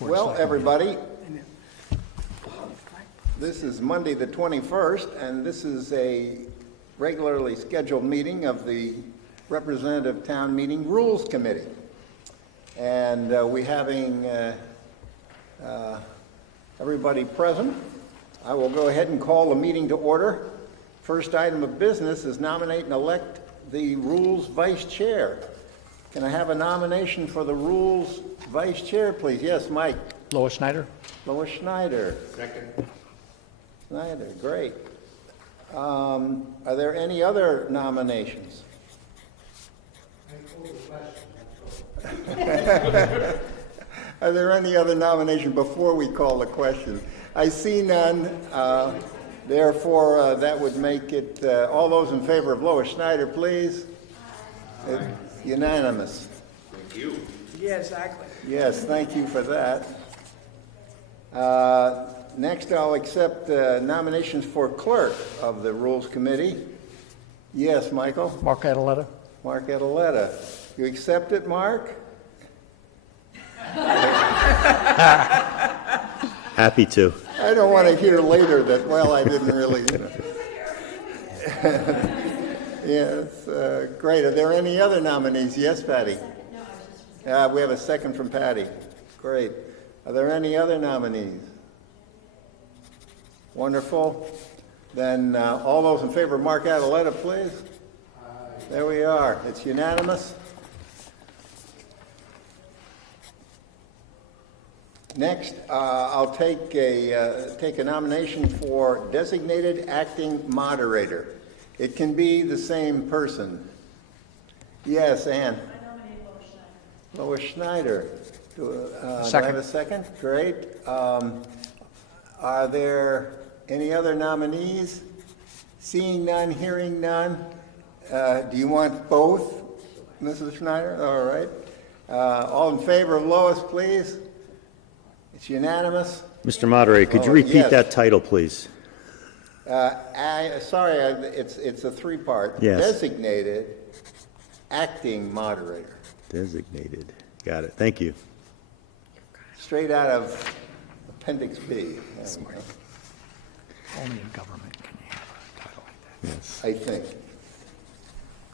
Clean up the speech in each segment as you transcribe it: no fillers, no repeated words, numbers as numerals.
Well, everybody, this is Monday the 21st, and this is a regularly scheduled meeting of the Representative Town Meeting Rules Committee. And we're having everybody present. I will go ahead and call the meeting to order. First item of business is nominate and elect the Rules Vice Chair. Can I have a nomination for the Rules Vice Chair, please? Yes, Mike. Lois Schneider. Lois Schneider. Second. Schneider, great. Are there any other nominations? Are there any other nominations before we call the question? I see none. Therefore, that would make it, all those in favor of Lois Schneider, please. Unanimous. Thank you. Yeah, exactly. Yes, thank you for that. Next, I'll accept nominations for clerk of the Rules Committee. Yes, Michael? Mark Adaletta. Mark Adaletta. You accept it, Mark? Happy to. I don't want to hear later that, well, I didn't really, Yes, great. Are there any other nominees? Yes, Patty? We have a second from Patty. Great. Are there any other nominees? Wonderful. Then all those in favor of Mark Adaletta, please. There we are. It's unanimous. Next, I'll take a nomination for designated acting moderator. It can be the same person. Yes, Ann. I nominate Lois Schneider. Lois Schneider. Do I Second. have a second? Great. Are there any other nominees? Seeing none, hearing none. Do you want both, Mrs. Schneider? All right. All in favor of Lois, please? It's unanimous. Mr. Moderator, could you repeat yes. that title, please? It's a three-part. Yes. Designated acting moderator. Designated. Got it. Thank you. Straight out of Appendix B. There we go. Only in government can you have a title like that. Yes. I think.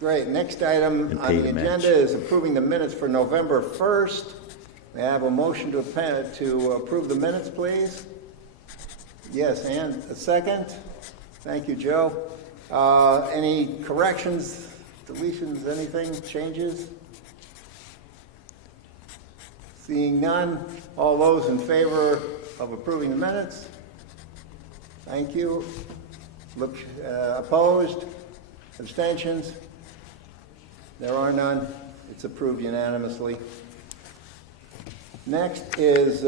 Great. Next item And on pay the to match. agenda is approving the minutes for November 1st. May I have a motion to approve the minutes, please? Yes, and a second? Thank you, Joe. Any corrections, deletions, anything, changes? Seeing none, all those in favor of approving the minutes? Thank you. Opposed? Abstentions? There are none. It's approved unanimously. Next is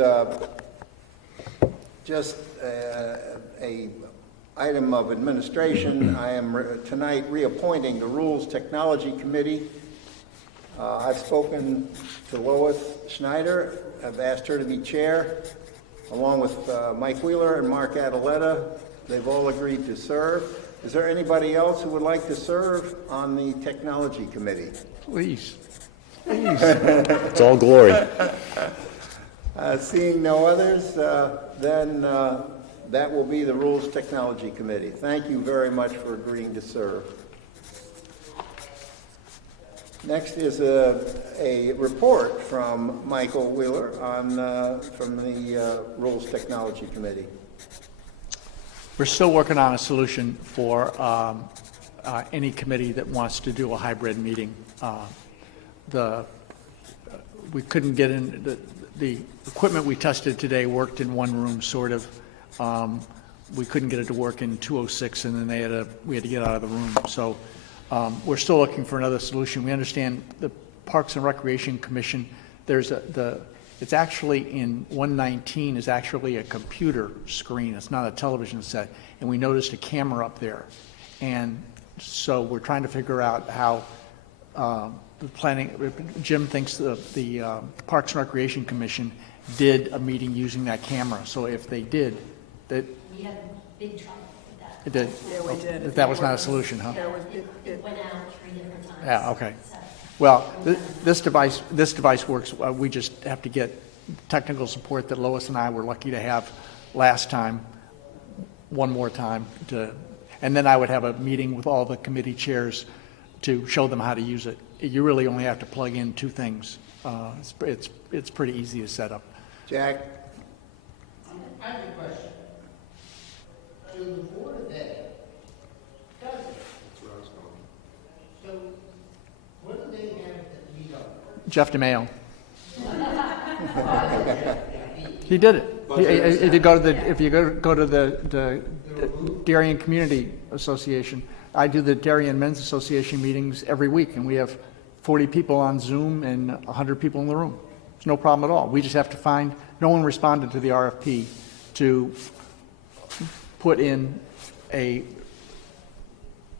just a item of administration. I am tonight reappointing the Rules Technology Committee. I've spoken to Lois Schneider. I've asked her to be chair, along with Mike Wheeler and Mark Adaletta. They've all agreed to serve. Is there anybody else who would like to serve on the Technology Committee? Please. It's all glory. Seeing no others, then that will be the Rules Technology Committee. Thank you very much for agreeing to serve. Next is a report from Michael Wheeler from the Rules Technology Committee. We're still working on a solution for any committee that wants to do a hybrid meeting. We couldn't get in, the equipment we tested today worked in one room, sort of. We couldn't get it to work in 206, and then we had to get out of the room. So we're still looking for another solution. We understand the Parks and Recreation Commission, it's actually in 119 is actually a computer screen. It's not a television set. And we noticed a camera up there. And so we're trying to figure out how the planning, Jim thinks the Parks and Recreation Commission did a meeting using that camera. So if they did, that We had big trouble with that. it did. Yeah, we did. That was not a solution, huh? It went out 3 different times. Yeah, okay. So Well, this device works. We just have to get technical support that Lois and I were lucky to have last time, one more time, and then I would have a meeting with all the committee chairs to show them how to use it. You really only have to plug in two things. It's pretty easy to set up. Jack? I have a question. So the Board of Ed does it. That's where I was going. So what do they have that we don't? Jeff DeMayo. He did it. If you go to the Darien Community Association, I do the Darien Men's Association meetings every week, and we have 40 people on Zoom and 100 people in the room. It's no problem at all. We just have to find, no one responded to the RFP to put in a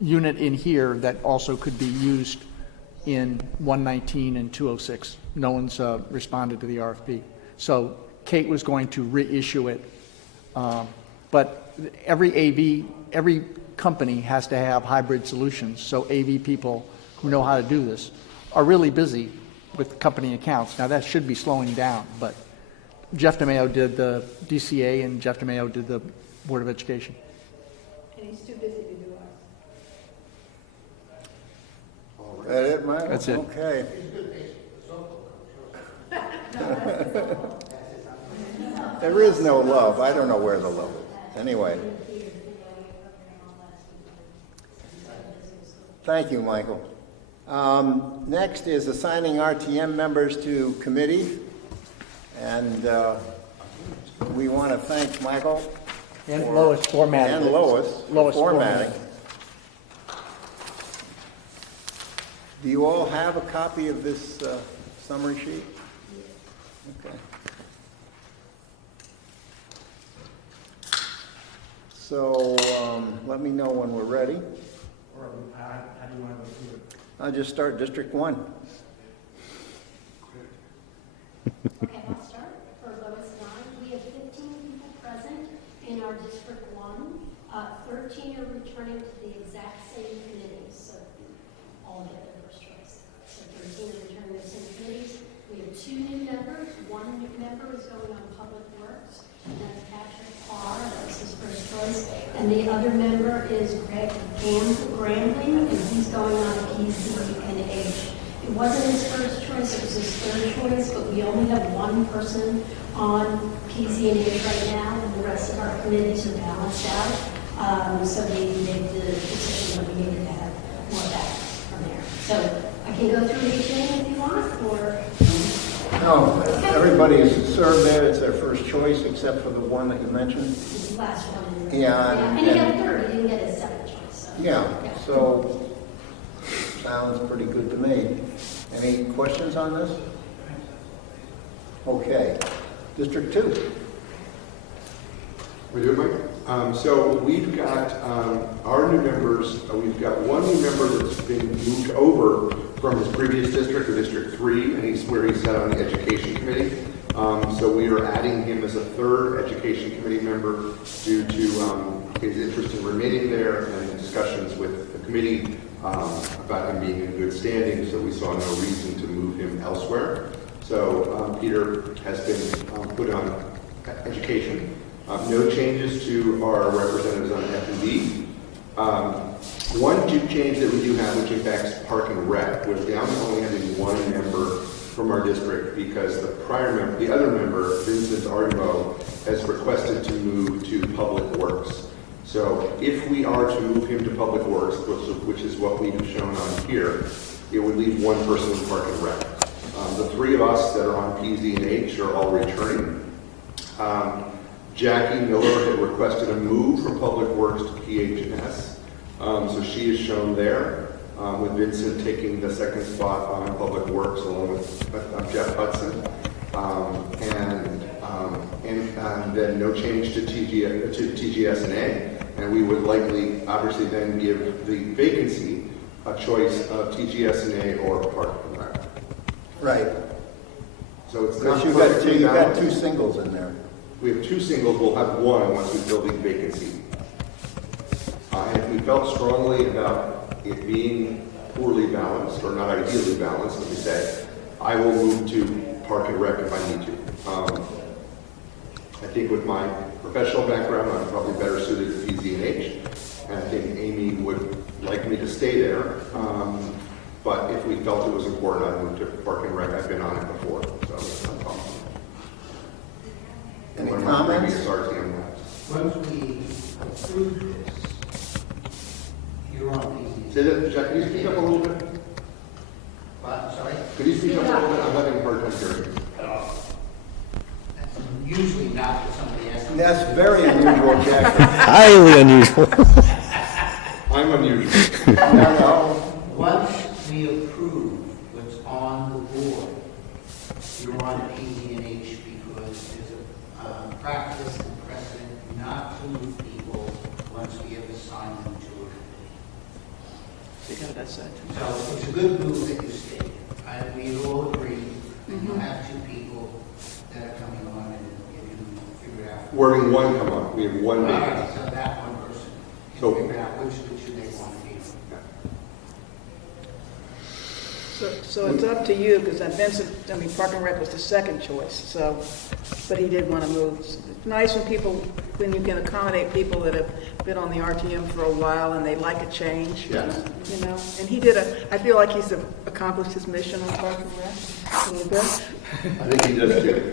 unit in here that also could be used in 119 and 206. No one's responded to the RFP. So Kate was going to reissue it. But every company has to have hybrid solutions. So AV people who know how to do this are really busy with company accounts. Now that should be slowing down, but Jeff DeMayo did the DCA and Jeff DeMayo did the Board of Education. And he's too busy to do ours. That it, Mike? That's it. Okay. There is no love. I don't know where the love is. Anyway. Thank you, Michael. Next is assigning RTM members to committee. And we want to thank Michael. And Lois formatted. And Lois for formatting. Do you all have a copy of this summary sheet? Okay. So let me know when we're ready. Or how do you want to do it? I'll just start District 1. Okay, I'll start. For Lois and I, we have 15 people present in our District 1. 13 are returning to the exact same committees, so all get their first choice. So 13 are returning to the same committees. We have 2 new members. 1 new member is going on Public Works, and that's Patrick Carr, that's his first choice. And the other member is Greg Grambling, and he's going on PC and H. It wasn't his first choice, it was his third choice, but we only have 1 person on PZ and H right now, and the rest of our committees are balanced out. So we made the decision that we needed to have more balance from there. So I can go through each name if you want, or... No, everybody is served there. It's their first choice, except for the one that you mentioned. This is the last one. Yeah, And he got a third, he didn't get his second choice, so... Yeah, so sounds pretty good to me. Any questions on this? Okay. District 2. We do, Mike? So we've got our new members, we've got 1 new member that's been moved over from his previous district, or District 3, and he's where he sat on the Education Committee. So we are adding him as a 3rd Education Committee member due to his interest in remaining there and discussions with the committee about him being in good standing, so we saw no reason to move him elsewhere. So Peter has been put on Education. No changes to our representatives on F&D. One change that we do have, which impacts Park and Rec, was down to only having 1 member from our district because the other member, Vincent Ardenbo, has requested to move to Public Works. So if we are to move him to Public Works, which is what we have shown on here, it would leave 1 person in Park and Rec. The 3 of us that are on PZ and H are all returning. Jackie Miller had requested a move from Public Works to PH&S, so she is shown there, with Vincent taking the 2nd spot on Public Works along with Jeff Hudson, and then no change to TGS&A, and we would likely, obviously, then give the vacancy a choice of TGS&A or Park and Rec. Right. So it's not Because perfectly you've got balanced. 2 singles in there. We have 2 singles, we'll have 1 once we fill the vacancy. And if we felt strongly about it being poorly balanced, or not ideally balanced, let me say, I will move to Park and Rec if I need to. I think with my professional background, I'm probably better suited to PZ&H, and I think Amy would like me to stay there. But if we felt it was important, I'd move to Park and Rec. I've been on it before, so that's not a problem. Any One of my comments? previous RTM reps. Once we approve this, you're on PZ. Say that, Jack, can you speak up a little bit? I'm sorry? Could you speak up a little bit? I'm having a hard time hearing you. That's usually not what somebody asks. That's very unusual, Jack. Highly unusual. I'm unusual. No, Once we approve what's on the board, you're on PZ&H because there's a practice and precedent not to move people once we have assigned them to a committee. So it's a good move that you stayed. We all agree, and you have two people that are coming on and you can figure out. We're having one come on. We have one All vacancy. right, so that one person So- can figure out which two they want to be. So it's up to you, because Vincent, I mean, Park and Rec was the second choice, so, but he did want to move. It's nice when you can accommodate people that have been on the RTM for a while and they like a change. Yes. You know, and I feel like he's accomplished his mission on Park and Rec a little bit. I think he does too.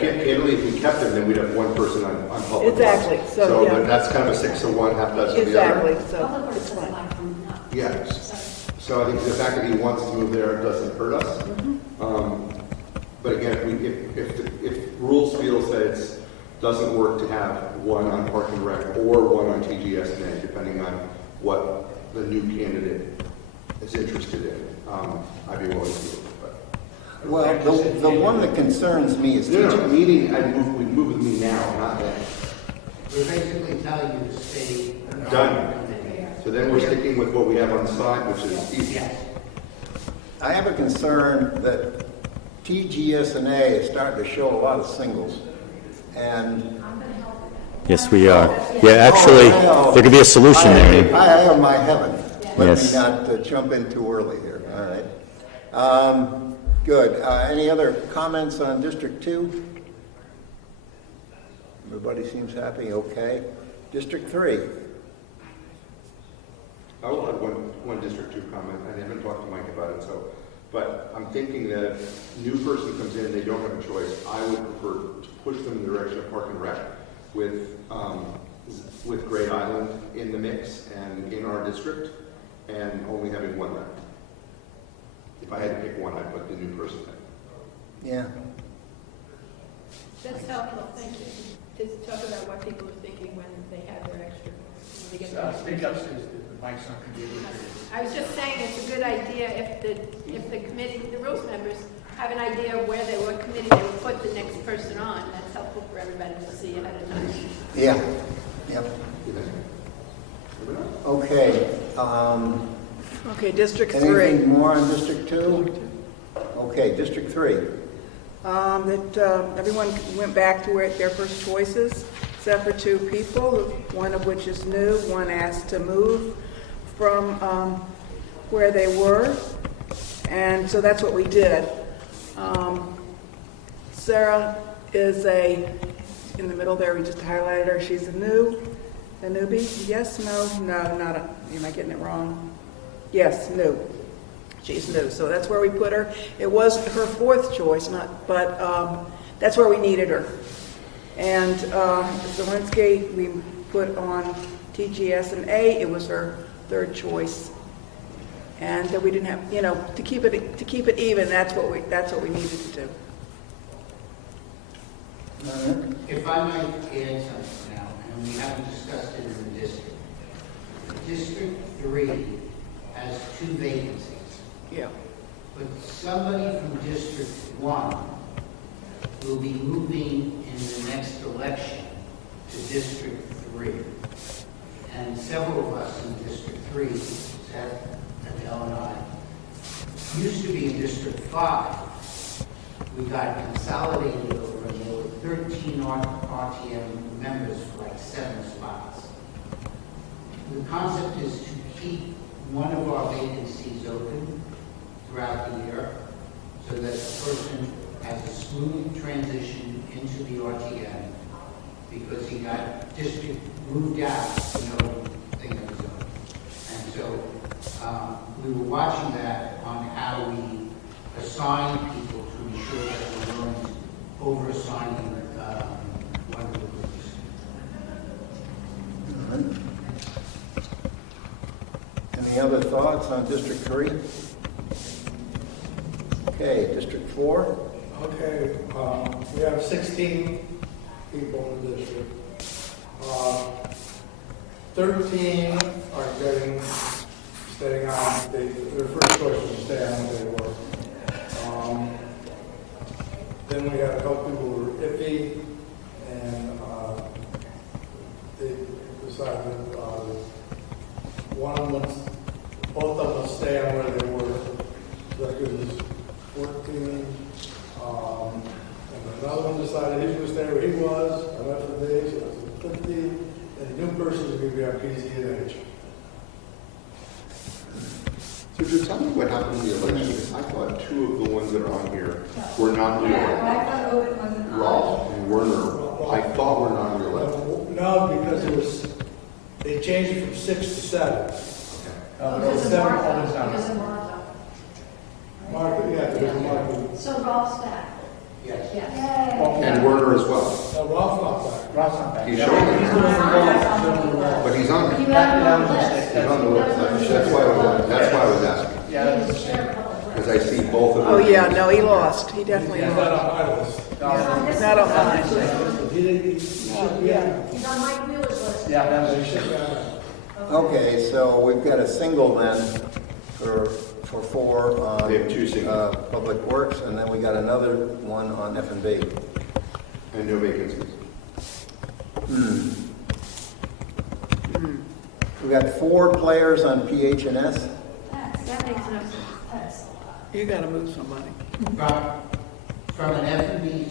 Candidly, if we kept him, then we'd have one person on public. Exactly, works. so, yeah. But that's kind of a 6 to 1, half dozen of the other. Exactly, so Public Works it's doesn't fine. like them, no. Yes. So I think the fact that he wants to move there doesn't hurt us. But again, if rules feels that it doesn't work to have one on Park and Rec or one on TGS&A, depending on what the new candidate is interested in, I'd be willing to do it. But well, the one that concerns me is no, teaching. meeting, we'd move with me now, not then. We're basically telling you to stay. Done. So then we're sticking with what we have on the side, which is easy. Yes. I have a concern that TGS&A is starting to show a lot of singles. And Yes, we are. Yeah, actually, there could be a solution there. I have my heaven. Let Yes. me not jump in too early here, all right? Good. Any other comments on District 2? Everybody seems happy, okay. District 3? I will have one District 2 comment. I haven't talked to Mike about it, but I'm thinking that if a new person comes in, they don't have a choice, I would prefer to push them in the direction of Park and Rec with Great Island in the mix and in our district, and only having one rep. If I had to pick one, I'd put the new person in. Yeah. That's helpful, thank you. To talk about what people are thinking when they have their extra, when they get their extra. Speak up, so the mic's not going to be able to. I was just saying, it's a good idea if the committee, the rules members have an idea of what committee they would put the next person on. That's helpful for everybody to see ahead of time. Yeah. Yep. Okay. Okay, District 3. Anything more on District 2? Okay, District 3. That everyone went back to their first choices, except for two people, one of which is new, one asked to move from where they were, and so that's what we did. Sarah is in the middle there, we just highlighted her, she's a newbie, yes, no, not a, am I getting it wrong? Yes, new. She's new, so that's where we put her. It was her fourth choice, but that's where we needed her. And Zelensky, we put on TGS&A. It was her third choice, and we didn't have, to keep it even. That's what we needed to do. If I might add something now, and we haven't discussed it in the district. District 3 has 2 vacancies. Yeah. But somebody from District 1 will be moving in the next election to District 3. And several of us in District 3, Seth, Adele, and I, used to be in District 5. We got consolidated over, and there were 13 RTM members for like 7 spots. The concept is to keep one of our vacancies open throughout the year, so that the person has a smooth transition into the RTM because he got district moved out, thing of his own. And so we were watching that on how we assign people to ensure that we weren't over-assigning one of the groups. Any other thoughts on District 3? Okay, District 4? Okay, we have 16 people in the district. 13 are staying on, their first choice was to stay on where they were. Then we had a couple people who were iffy, and they decided both of them will stay on where they were. That gives us 14. And another one decided he was going to stay where he was. I left the day, so that's 50. And the new person is going to be on PZ&H. So just tell me what happened in the election, because I thought two of the ones that are on here were not reelected. Rolf and Werner, I thought were not reelected. No, because they changed it from 6 to 7. Because of Martha. Martha, yeah, there's a Martha. So Rolf's back. Yes. Yay. And Werner as well. No, Ralph's not back. Ralph's not back. He's showing He's it, doing the Rolf. but he's on. You He's have it on the list. on the list. That's why I was asking. He was chair of public works. Because I see both of them. Oh, yeah, no, he lost. He definitely He's not lost. on my list. He's not on mine. He should be on. He's on Mike Wheeler's list. Yeah, that He was, should be on. Okay, so we've got a single then for 4 on We have two singles. Public Works, and then we got another one on F&B. And no vacancies. We got 4 players on PH&S. That makes no sense. That's You got to move somebody. From an F&B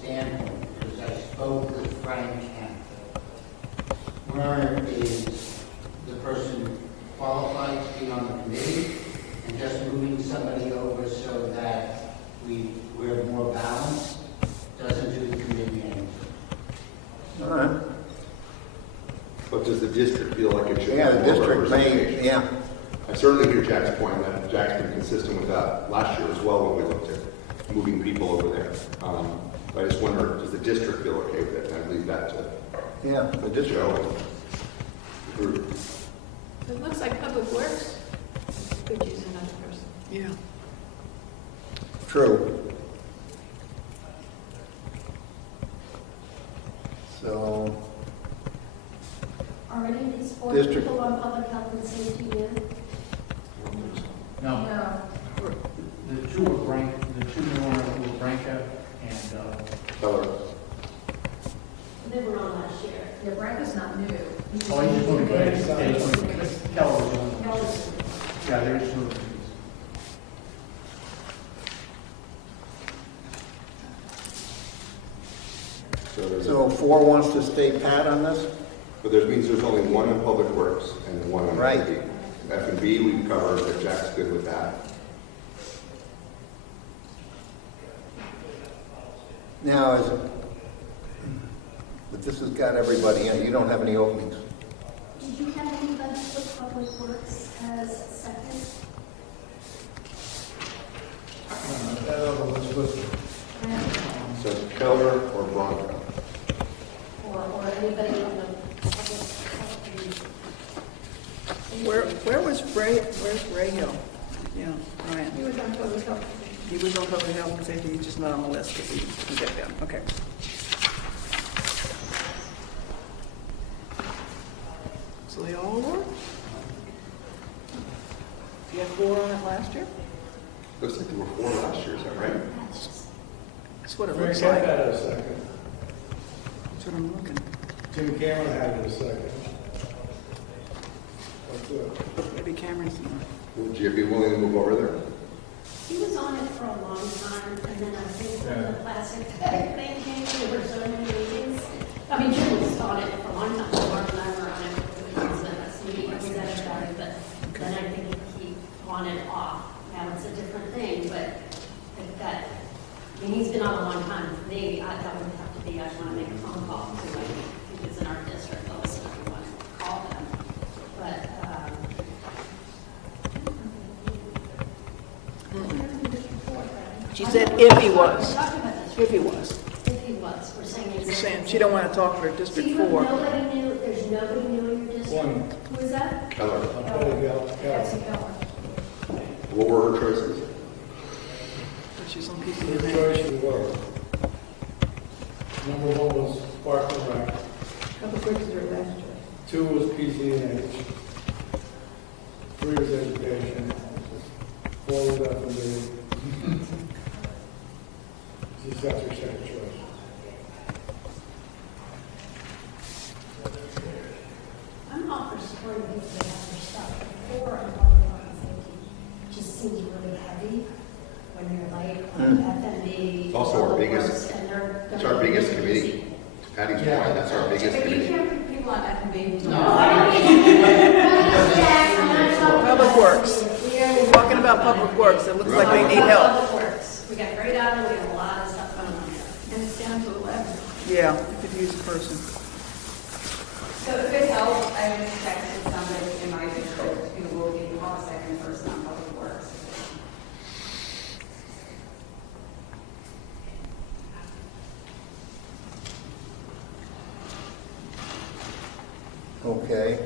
standpoint, because I spoke with Frank and Werner is the person qualified to be on the committee, and just moving somebody over so that we're more balanced doesn't do the committee any good. All right. But does the district feel like it should Yeah, have the more district may, representation? yeah. I certainly hear Jack's point, that Jack's been consistent with that last year as well when we looked at moving people over there. But I just wonder, does the district feel okay with it? And I leave that to Yeah, the district. Joe and the group. It looks like Public Works could use another person. Yeah. True. So, Are any of these 4 District. people on public health and safety new? no, No. the two new ones were Branca and, Keller. They were on last year. Yeah, Branca's not new. he's just moving, Keller was the one. Kelly's- Yeah, they're just moving. so 4 wants to stay pat on this? But there means there's only one in Public Works and one on Right. F&B. F&B, we've covered, that Jack's good with that. Now, but this has got everybody in, you don't have any openings. Did you have anybody put public works as second? That other one's listed. So Keller or Bronco? Or anybody on the public health? Where was where's Ray Hill? Yeah, Ryan. He was on Public Health. He was on public health and safety, he's just not on the list because he got down. Okay. So they all work? You had 4 on it last year? Looks like there were 4 last year, is that right? That's what it Frank looks had like. that as second. That's what I'm looking. Tim Cameron had it as second. That's it. Maybe Cameron's not. Would you be willing to move over there? He was on it for a long time, and then I think when the plastic bag thing came, there were so many meetings. I mean, Jim was on it for a long time, Mark and I were on it for the last meeting, we got it started, but then I think he wanted off. Now it's a different thing, but they've got, I mean, he guys want to make a phone call to, like, if it's in our district, I'll listen if you want to call them. But, She said if he was, if he was. if he was, we're saying it's. She's saying she don't want to talk for So District you have 4. nobody new, there's nobody new in your district? One. Who is that? Keller, That's a Keller. what were her choices? She's on Your PCNA. choices were, number 1 was Park and Rec, Public Works is her last choice. 2 was PCNH, 3 was education, 4 was F&B. She's got her second choice. I'm all for supporting people that have their stuff. 4 on public health and safety just seems really heavy when you're like on FMB. It's also our Public biggest- Works, and they're It's gonna our be biggest really committee. busy. Patty's point, that's our biggest But you committee. can't put people on F&B. Public Works. Talking about Public Works, it looks like they need help. Public Works. We got great out of it, we have a lot of stuff going on there. And it's down to 11. Yeah, you could use a person. So if it helps, I was texting somebody in my district who will be the second person on Public Works. Okay.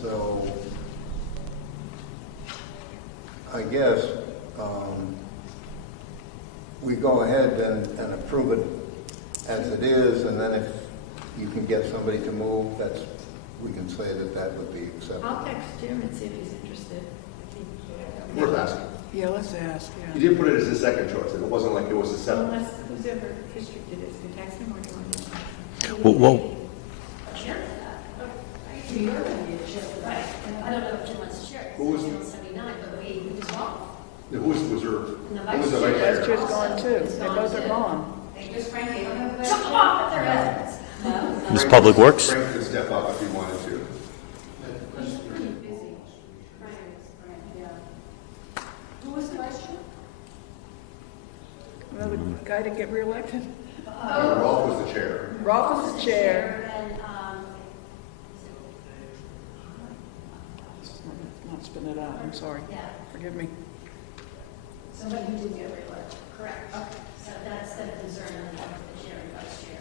So, I guess, we go ahead and approve it as it is, and then if you can get somebody to move, that's, we can say that that would be acceptable. I'll text Jim and see if he's interested. Worth asking. Yeah, let's ask, You yeah. did put it as a second choice, it wasn't like it was a seventh. Unless, who's ever district it is, you text him or do you want to? Well, Chair for that. You're going to be the chair for that. I don't know if Jim wants to share it. Who was- It's 79, but we dissolved. Who was her? And the Who was the vice vice chair. Vice chair's gone too. They both are gone. Just frankly, I don't know. Took them off at their heads. No? Ms. Public Works? Frank could step up if he wanted to. He's pretty busy. Frank, yeah. Who was the vice chair? Well, the guy didn't get reelected. Rolf was the chair. Rolf was the chair. And, Not spitting it out, I'm sorry. yeah, Forgive me. somebody who didn't get reelected. Correct. Okay. So that's the concern of the chair and vice chair.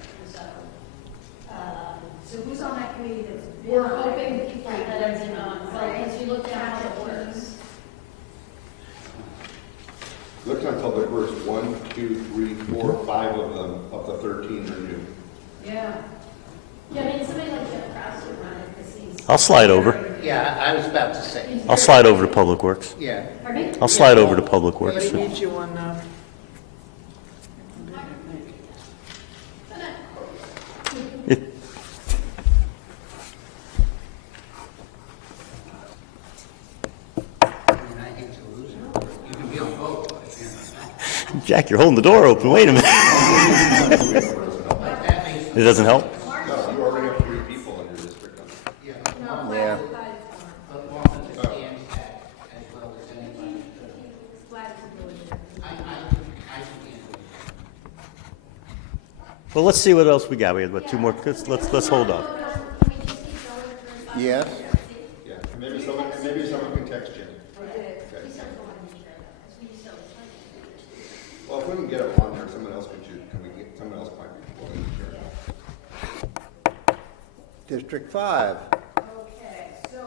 So who's on that committee that's? We're hoping people that are in on, well, as you look down how it works. Looked on Public Works, 1, 2, 3, 4, 5 of them, of the 13 are new. Yeah. Yeah, I mean, somebody like Jeff Krause would run it because he's. I'll slide over. Yeah, I was about to say, I'll slide over to Public Works. yeah. Pardon me? I'll slide over to Public But Works. he needs you on, I mean, I hate to lose it. You can be on both. Jack, you're holding the door open. Wait a minute. But that makes, It doesn't help? No, you already have 3 people in your district. yeah, Yeah. but Mark understands that as well as anybody. I can handle it. Well, let's see what else we got. We have, what, 2 more? Let's hold off. Can we just keep going for 5 Yes. minutes? Yeah, maybe someone can text Jim. We started going to the chair, because we used to always try to. Well, if we can get it on there, someone else can choose, can we get, someone else might be willing to share. District 5. Okay, so,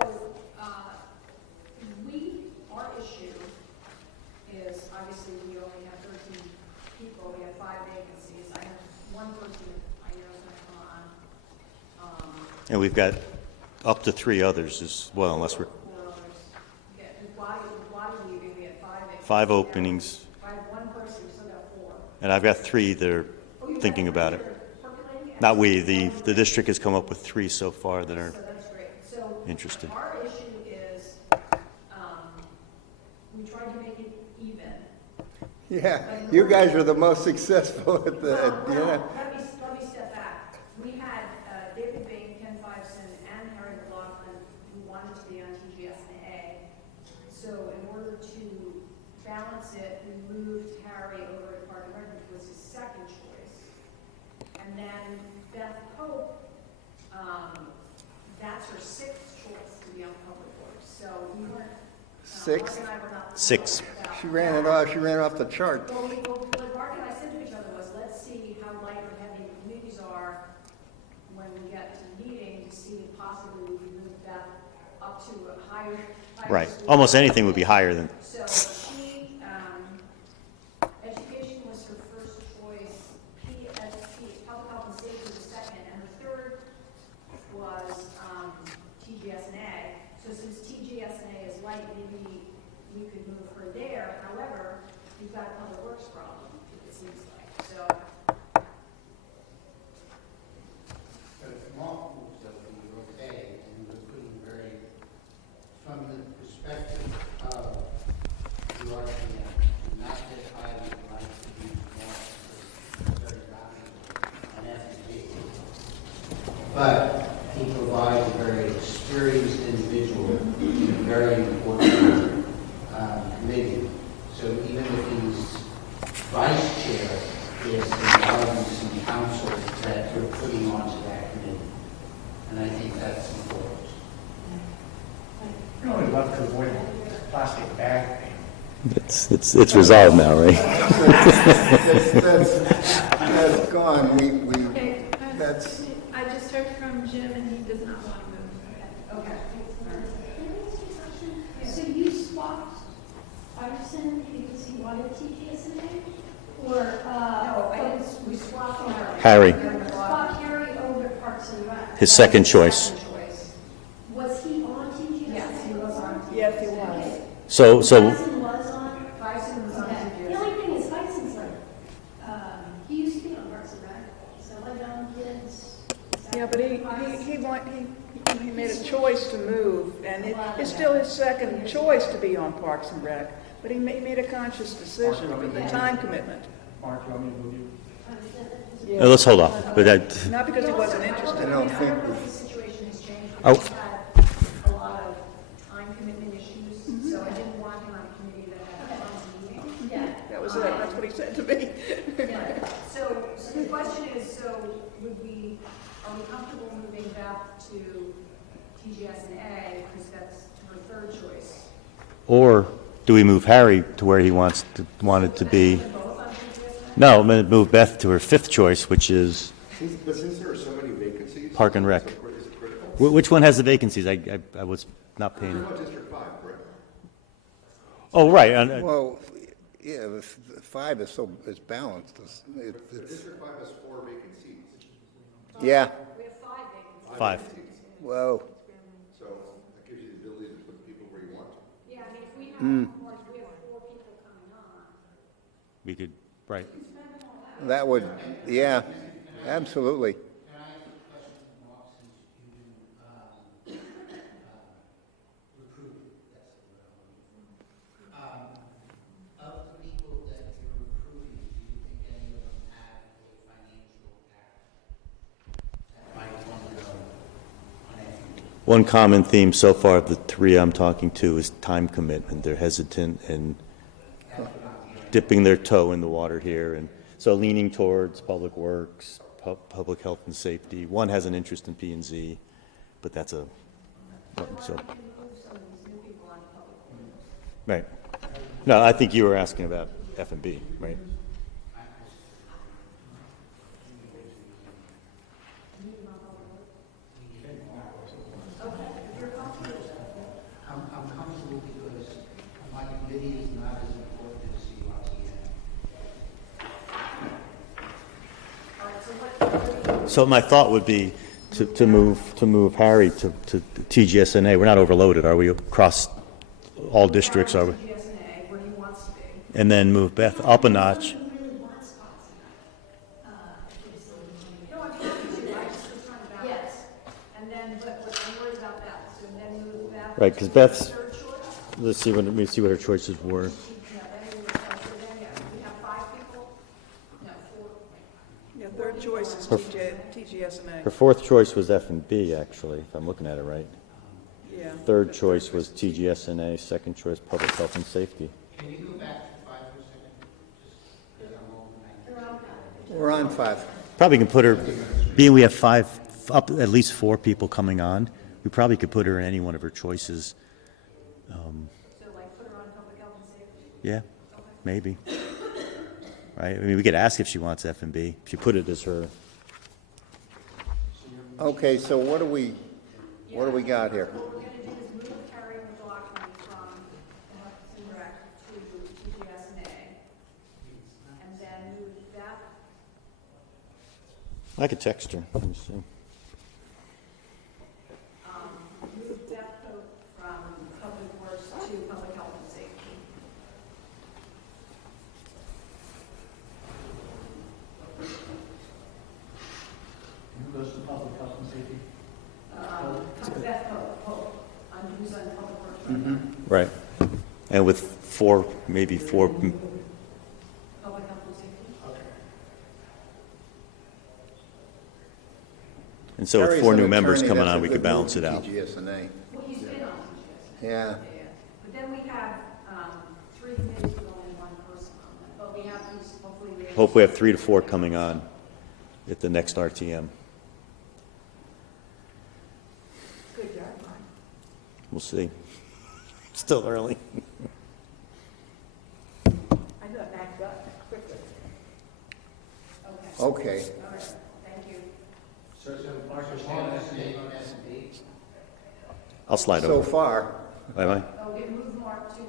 our issue is, obviously, we only have 13 people, we have 5 vacancies. I have one person I know is gonna come on. And we've got up to 3 others as well, unless we're, Yeah, Lottie leaving, we had 5 vacancies. 5 openings. I have one person, we still got 4. And I've got 3 that are thinking about it. Percolating? Not we, the district has come up with 3 so far that are So that's great. So interested. our issue is, we tried to make it even. Yeah, you guys are the most successful at the, you know. Let me step back. We had David Bain, Ken Fiveson, and Harry McLaughlin who wanted to be on TGS and A. So in order to balance it, we moved Harry over to Park and Rec, which was his second Beth Pope, that's her sixth choice to be on Public Works, so we weren't. Sixth? Mark and I were not. Six. about She ran it off, she ran off the chart. Well, what Mark and I said to each other was, let's see how light or heavy the committees are when we get to the meeting, to see if possibly we can move that up to a higher. Right. score. Almost anything would be higher than, So she, education was her first choice, PSP, public health and safety was second, and her third was, TGS&A. So since TGS&A is light, maybe we could move her there. However, you've got a public works problem, it seems like, so. But if Mark moves up, you're okay, and we're putting very, from the perspective of the RTM, not that I would like to use Mark because he's very valuable on F&B. But he provides a very experienced individual in a very important committee. So even if he's vice chair, there's some guidance and counsel that we're putting onto that committee. And I think that's important. We only left to avoid a plastic bag thing. it's resolved now, right? That's gone, we, Okay, that's, I just heard from Jim and he does not want to move. Okay. So you swapped Patterson because he wanted TGS&A? Or, We swapped Harry, swapped Harry over Parks and Rec? his second choice. Was he on TGS&A? Yes, he was on. Yes, he was. Okay. So, Tyson was on? Bison was on Okay. TGS. The only thing is Tyson's like, he used to be on Parks and Rec, so like young kids. Yeah, but he made a choice to move, and it's still his second choice to be on Parks and Rec, but he made a conscious decision for the time commitment. Mark, you want me to move you? let's hold off. But that, Not because he wasn't I interested. don't I think, don't know if the situation has changed. Oh. We've had a lot of time commitment issues, so I didn't want him on a committee that had tons of meetings. Yeah. That was it, that's what he said to me. So the question is, so are we comfortable moving back to TGS&A, because that's her third choice? or do we move Harry to where he wanted to be? Both on TGS&A? No, I'm going to move Beth to her fifth choice, which is But since there are so many vacancies. Park and Rec. Is it critical? Which one has the vacancies? I was not paying. You're on District 5, correct? Oh, right. well, yeah, the 5 is so, it's balanced. It's, District 5 has 4 vacant seats. yeah, We have 5 vacancies. Five. whoa, So that gives you the ability to put people where you want to. Yeah, I mean, if we have, we have 4 people coming on. We could, right. that would, yeah, absolutely. Can I ask a question, Mark, since you do recruiting, that's the word I'm looking for. Of the people that you're recruiting, do you think any of them have a financial background that might want to go on anything? One common theme so far of the 3 I'm talking to is time commitment. They're hesitant and dipping their toe in the water here, and so leaning towards public works, public health and safety. One has an interest in P&Z, but that's a, so, right. No, I think you were asking about F&B, right? I'm comfortable because my committee is not as important as CRTM. So my thought would be to move Harry to TGS&A. We're not overloaded, are we? Across all districts, are we? TGS&A, where he wants to be. And then move Beth up a notch. He really wants spots in that. No, I'm happy to, I just was trying to balance. Yes. And then, but I'm worried about that, so then move that. Right, 'cause to Beth's- Third choice? Let me see what her choices were. Yeah, then we would, so then, yeah, we have 5 people? No, 4. Yeah, third choice is TGS&A. Her fourth choice was F&B, actually, if I'm looking at it right. Yeah. Third choice was TGS&A, second choice, public health and safety. Can you go back to 5 for a second? Just because I'm old and I. We're on 5. Probably can put her, Being we have at least 4 people coming on, we probably could put her in any one of her choices. So like put her on public health and safety? Yeah, maybe. Right? I mean, we could ask if she wants F&B. She put it as her. Okay, so what do we got here? What we're gonna do is move Carrie McLaughlin from Health and Rec to TGSNA. And then move Beth, I could text her. Let me see. move Beth Coat from Public Works to Public Health and Safety. Who goes to public health and safety? Beth Coat, who's on Public Works right now. Right. And with 4, maybe 4. Public Health and Safety. And so with Terry's 4 an new members attorney, coming that's on, a we good could balance move it to out. TGSNA. Well, he's been on TGSNA. Yeah. But then we have 3 committees with only 1 person on them. But we have these, hopefully we have. Hope we have 3 to 4 coming on at the next RTM. Good job, Mike. We'll see. Still early. I got backed up quickly. Okay, Okay, all right, thank you. I'll slide so over. far, Bye bye. Oh, we moved Mark to,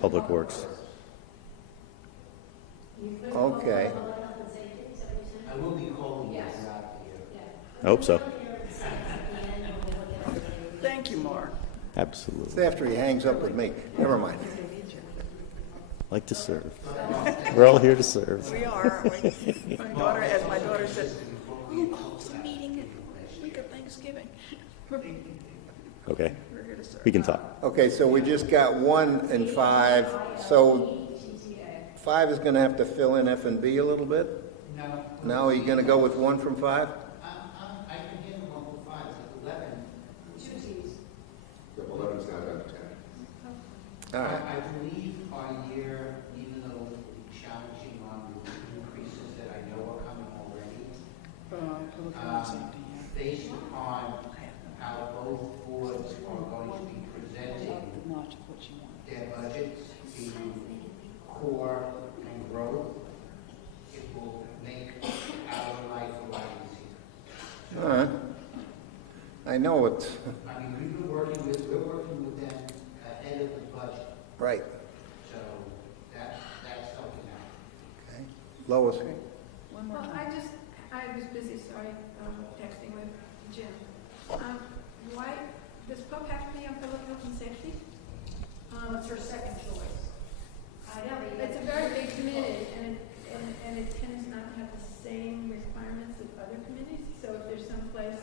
Public Works. okay. I will be calling you Yes. throughout the year. I hope so. Thank you, Mark. It's Absolutely. after he hangs up with me. Never mind. Like to serve. We're all here to serve. We are, aren't we? My daughter, as my daughter said, we'll host a meeting at week of Thanksgiving. Okay. We're here to serve. We can talk. Okay, so we just got 1 and 5, so 5 is gonna have to fill in F&B a little bit? No. Now, are you gonna go with 1 from 5? I can handle 1 to 5, but 11. 2 Ts. Yeah, 11's now down to 10. All right, I believe our year, even though it's challenging on the increases that I know are coming already, Public health and safety, yeah. based upon how both boards are going to be presenting their budgets to core and growth, it will make our life a lot easier. all right. I know it's, I mean, we're working with them ahead of the budget, right. so that's helping out. Okay. Lois? One more Well, time. I was busy, sorry, texting with Jim. Why, does Pope have to be on public health and safety? It's her second choice. I know, but It's a very big committee, and it tends not to have the same requirements as other committees, so if there's some place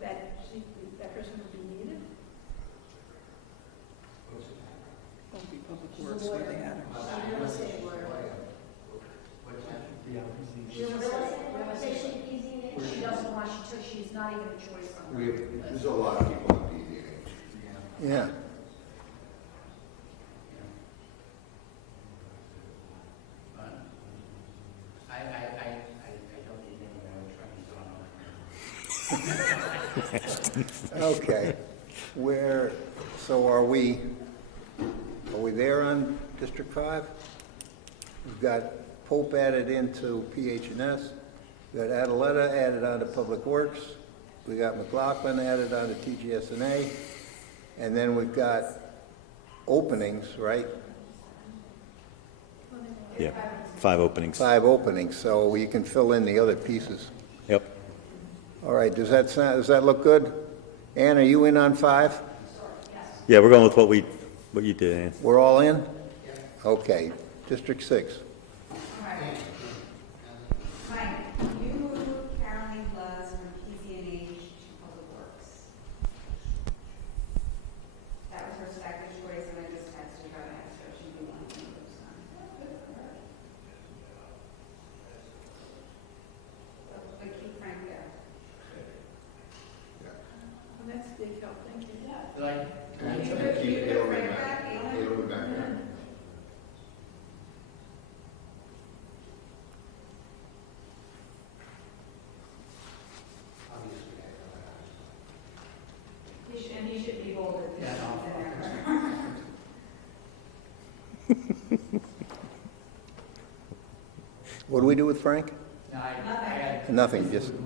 that person would be needed. That would be public works where they had her. Real estate lawyer. She doesn't want, she's not even a choice on that. There's a lot of people on PZA. Yeah. I don't need any more attorneys on. Okay. So are we there on District 5? We've got Pope added into PH&S. We've got Adaletta added on to Public Works. We got McLaughlin added on to TGSNA. And then we've got openings, right? Yeah. 5 openings. 5 openings, so you can fill in the other pieces. Yep. All right, does that look good? Ann, are you in on 5? Yeah, we're going with what you did, Ann. We're all in? Okay. District 6. All right. Mike, you moved Caroline Buzz from PZNH to Public Works. That was her second choice, and I just texted her and asked her if she'd be willing to move this on. But keep Frank there. Well, that's a big help, thank you. Keep Edelman back. Edelman back there. What do we do with Frank? Nothing, just, Is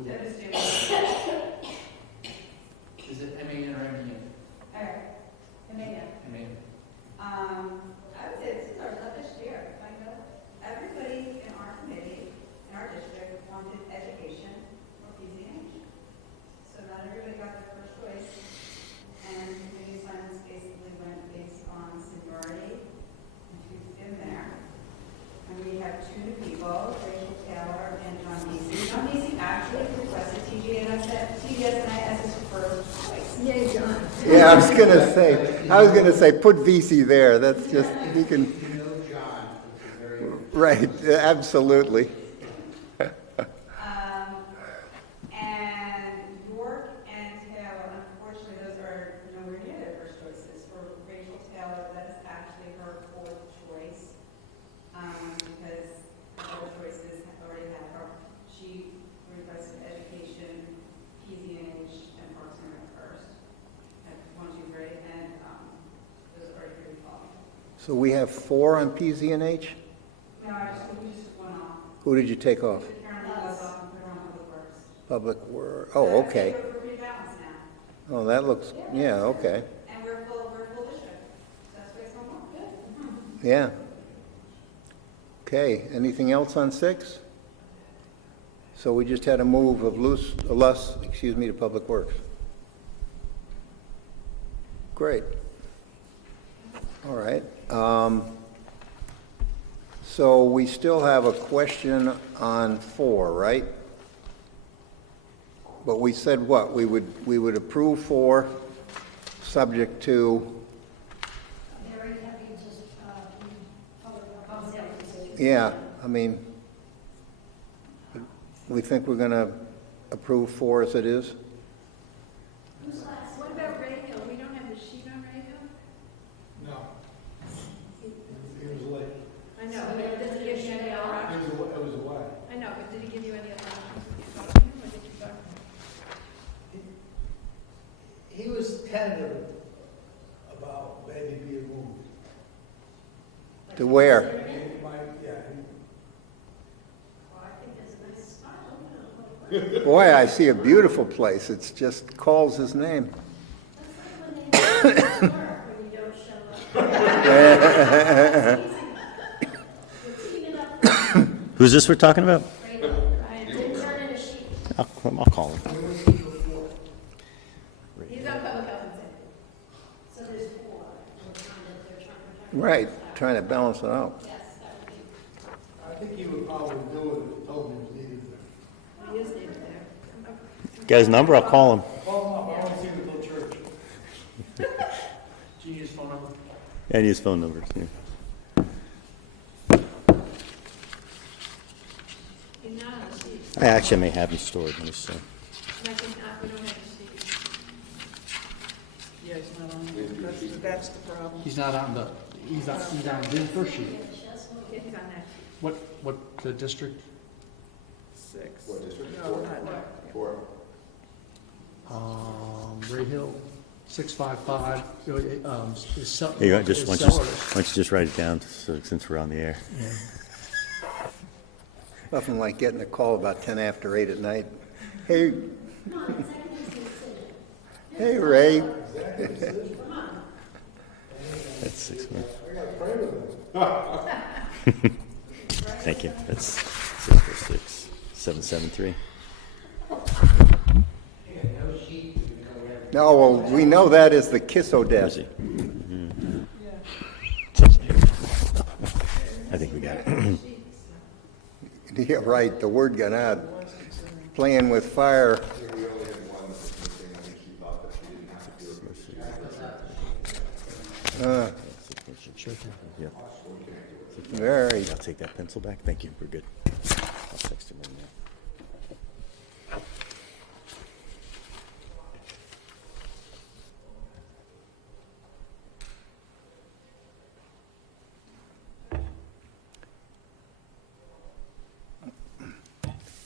it M-A-N or M-E-N? All right, Amanda. M-A-N. I would say this is our toughest year. I know everybody in our committee, in our district, wanted education or PZH. So not everybody got their first choice. And committee assignments basically went based on seniority and who's in there. And we have two new people, Rachel Taylor and John Beasy. John Beasy actually requested TGSNI as his first choice. Yay, John. yeah, I was gonna say, put VC there, that's just, you can, You know John, which is very right, absolutely. And York and Taylor, unfortunately, those are nowhere near their first choices. For Rachel Taylor, that is actually her fourth choice, because the other choices have already had her. She requested education, PZH, and Parks and Rec first. At 1, 2, 3, and those are already pretty fall. So we have 4 on PZNH? No, we just went off. Who did you take off? Karen was off and put her on Public Works. Public Works, oh, okay. So we're pretty balanced now. Oh, that looks, yeah, okay, And we're full district. That's what's going on. Good. yeah. Okay, anything else on 6? So we just had a move of Lus, to Public Works. Great. All right. So we still have a question on 4, right? But we said what? We would approve 4, subject to, Very heavy, just, public health. yeah, I mean, we think we're going to approve 4 as it is? Who's last? What about Ray Hill? We don't have the sheet on Ray Hill? No. He was late. I know, but does he give you any other options? It was away. I know, but did he give you any other options? Did you talk to him, or did you talk to him? He was tentative about maybe being moved. To where? He might, yeah, Well, I think that's a nice spot. Boy, I see a beautiful place. It's just calls his name. That's like when they work when you don't show up. It's even up Who's this we're talking about? right now. Didn't turn in a sheet. I'll call him. He's on public health and safety. So there's 4. They're trying to. Right, trying to balance it out. Yes, that would be. I think he would probably do it if he told me he was needed there. He is named there. Got his number? I'll call him. Call him up, I want to see him at the church. Do you use phone number? Yeah, I need his phone number. Yeah. He's not on the sheet. I may have him stored. Let me see. And I think not, we don't have the sheet. Yeah, it's not on, that's the problem. He's not on the, he's on the first sheet. Yeah, he's on that sheet. What the district? 6. What district? No, not, no. 4. Ray Hill, 655, is Sel- Here you go. is Why Sellers. don't you just write it down since we're on the air. Nothing like getting a call about 10 after 8 at night. Hey, hey, Ray. That's 6 months. Thank you. That's 646 773. no sheet, we know we have No, well, we know that is the Where is Kiss-O-Death. he? I think we got it. Yeah, right, the word got out. Playing with fire. We only had one that was missing. I think she thought that she didn't have to do it. Yep. Very, I'll take that pencil back. Thank you. We're good. I'll text him right now.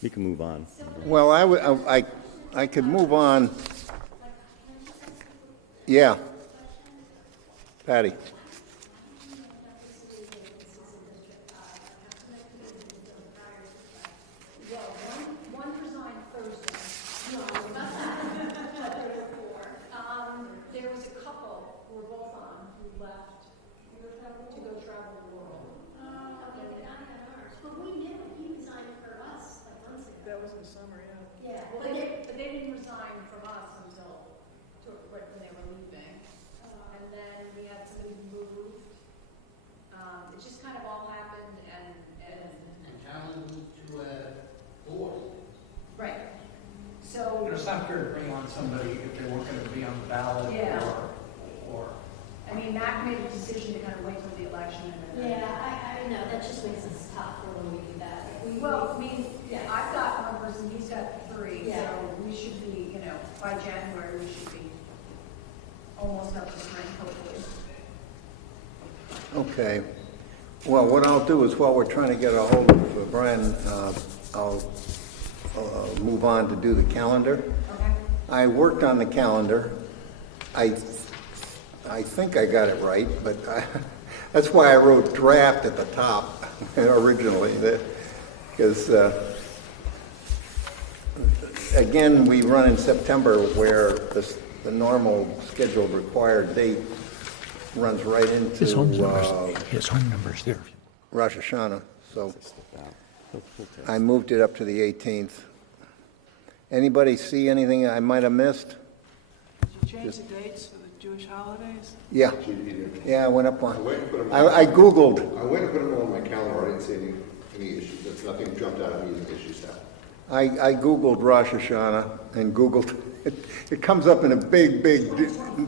We can move on. well, I could move on. Yeah. Patty. on somebody if they weren't going to be on the ballot Yeah. or. I mean, Mac made a decision to kind of wait till the election and then. Yeah, I know, that just makes us tough when we do that. Well, I mean, yeah, I've got one person, he's got three, Yeah. so we should be, you know, by January, we should be almost up to spring, hopefully. Okay. Well, what I'll do is while we're trying to get a hold of Brian, I'll move on to do the calendar. Okay? I worked on the calendar. I think I got it right, but that's why I wrote draft at the top originally, because again, we run in September where the normal scheduled required date runs right into His home number's there. Rosh Hashanah, so I moved it up to the 18th. Anybody see anything I might have missed? Did you change the dates for the Jewish holidays? Yeah, I yeah, I went up on, went and put them I Googled. went and put them on my calendar, I didn't see any issues, there's nothing jumped out at me as an issue staff. I Googled Rosh Hashanah and Googled, it comes up in a big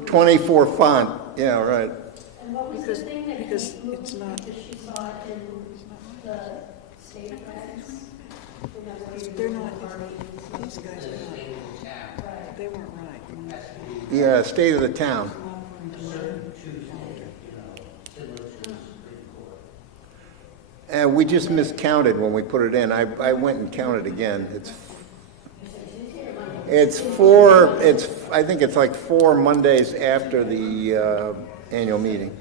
24 font. Yeah, right. And what was the Because- thing that because Kate moved it's to, not- because she saw it in the state regs? They're not, these guys are not, they weren't right. Yeah, state of the town. And we just miscounted when we put it in. I went and counted again. I think it's like 4 Mondays after the annual meeting.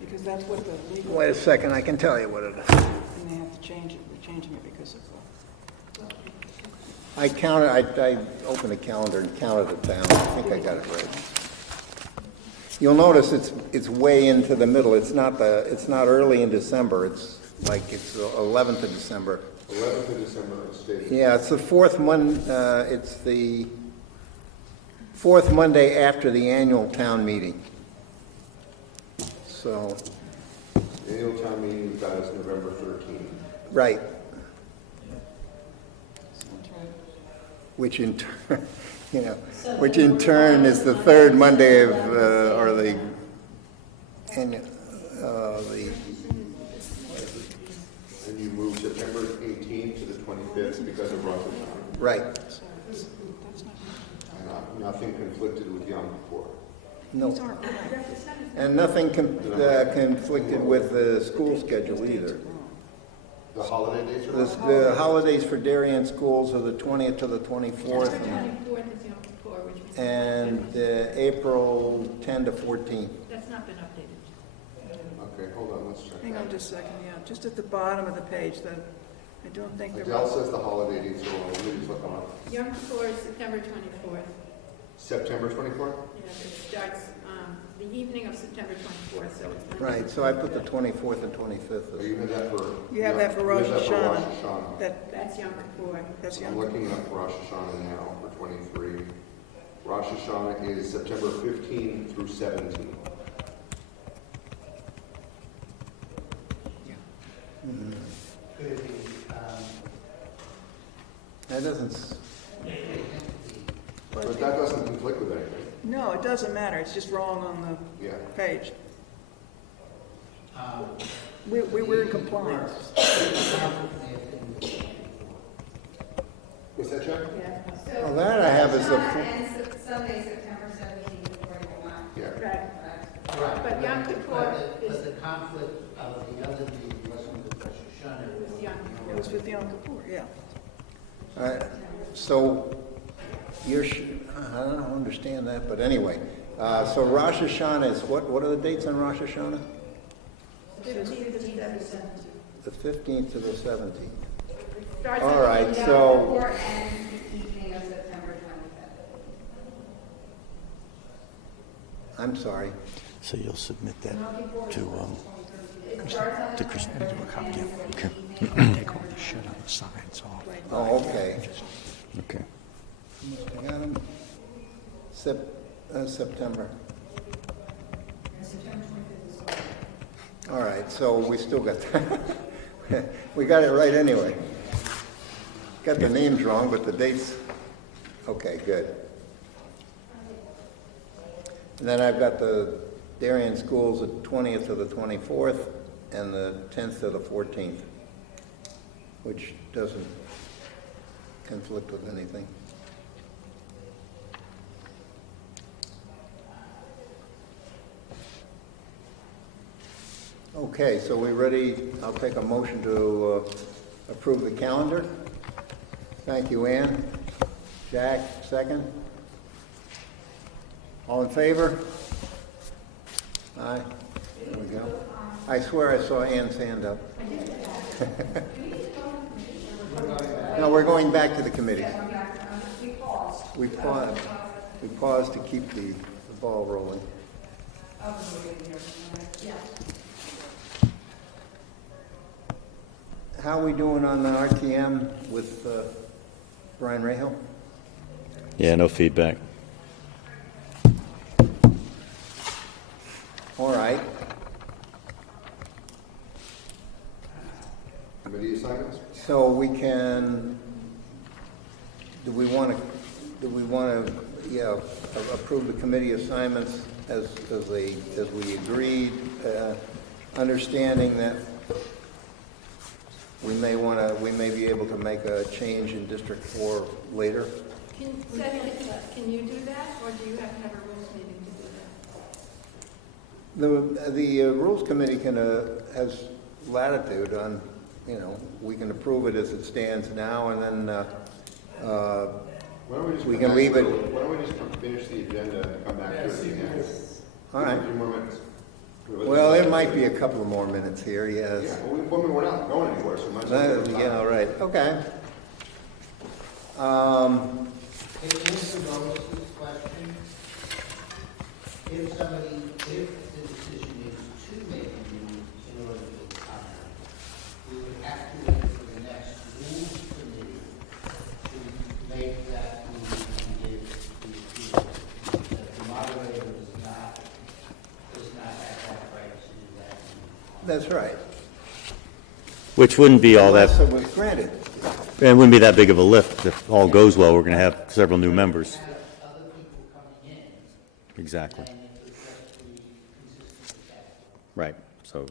Because that's what the legal, Wait a second, I can tell you what it is. and they have to change it, we're changing it because of I counted, I opened a calendar and counted it down. I think I got it right. You'll notice it's way into the middle. It's not early in December. It's 11th of December. 11th of December, state. Yeah, it's the it's the fourth Monday after the annual town meeting. So, The annual town meeting we've got is November 13th. right, That's right. which in turn, which in turn is the third Monday of, or the annual, the, And you move September 18th to the 25th because of Rosh Hashanah. right. So that's not, And nothing conflicted with Yom Kippur. No, these aren't right. and nothing conflicted with the school schedule either. The holiday dates are wrong? The holidays for Darien schools are the 20th to the 24th, 24th is Yom Kippur, which was. and April 10 to 14. That's not been updated. Okay, hold on, let's check Hang on that. just a second, yeah, just at the bottom of the page, I don't think they're. Adele says the holiday dates are wrong. Let me just look them up. Yom Kippur is September 24th. September 24th? Yeah, it starts the evening of September 24th, so it's Monday. Right, so I put the 24th and 25th. Oh, you have that for? You have that for Rosh You have that for Rosh Hashanah. Hashanah. That's Yom Kippur. That's I'm Yom looking up Rosh Hashanah now for 23. Rosh Hashanah is September 15 through 17. Could it be, That doesn't, But that doesn't conflict with anything. No, it doesn't matter, it's just wrong on Yeah. the page. um, We were in compliance. What's that, Chuck? well, that I have as Rosh Hashanah a, ends Sunday, September 17th, according to mine. Yeah. Right. right. But Yom Kippur is- But the conflict of the other meeting wasn't with Rosh Hashanah. It was Yom It was with Yom Kippur, yeah. so I don't understand that, but anyway. So Rosh Hashanah is, what are the dates on Rosh Hashanah? 15th to the 17th. The 15th to the 17th. Starts All on the right, Yom so- Kippur ends the evening of September 25th. I'm sorry. So you'll submit that to, It starts on the Kristen. 25th. Okay. Take all the shit on the sides off. Oh, okay. Okay. I got 'em. September. All right, so we still got, we got it right anyway. Got the names wrong, but the dates, okay, good. And then I've got the Darien schools, the 20th to the 24th, and the 10th to the 14th, which doesn't conflict with anything. Okay, so we ready? I'll take a motion to approve the calendar. Thank you, Ann. Jack, second. All in favor? Aye. There we go. I swear I saw Ann's hand up. No, we're going back to the committee. We paused. We paused to keep the ball rolling. How are we doing on the RTM with Brian Rahal? Yeah, no feedback. All right. Committee assignments? So we can, do we want to, yeah, approve the committee assignments as we agreed, understanding that we may be able to make a change in District 4 later? Can you do that, or do you have to have a rules meeting to do that? The Rules Committee has latitude on, we can approve it as it stands now, and then Why don't we just we come can back leave to it. Why don't we just finish the agenda and come back to it again? All right. A few more minutes. Well, it might be a couple of more minutes here, Yeah, yes. well, we're not going anywhere, so might as well. get it Yeah, done. all right, okay. If Mr. Rose's question, if the decision is to make a move in order to accomplish, we would have to wait for the next rules committee to make that move and give the approval. That the moderator does not have that right to do that. That's right. Which wouldn't be all Unless that, it was granted. it wouldn't be that big of a lift if all goes well. We're going to have several new members. Have other people coming in, Exactly. and it would just be consistent with that. Right. So,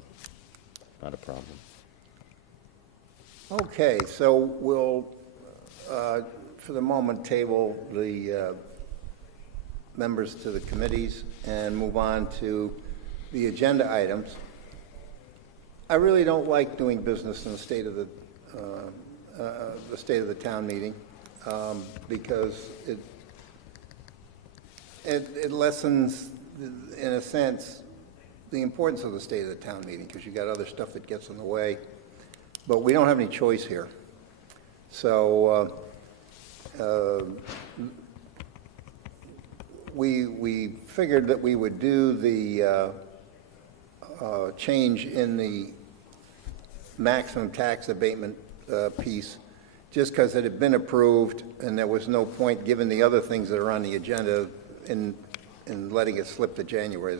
not a problem. Okay, so we'll, for the moment, table the members to the committees and move on to the agenda items. I really don't like doing business in the state of the town meeting, because it lessens, in a sense, the importance of the state of the town meeting, because you got other stuff that gets in the way. But we don't have any choice here. So we figured that we would do the change in the maximum tax abatement piece, just because it had been approved, and there was no point, given the other things that are on the agenda, in letting it slip to January.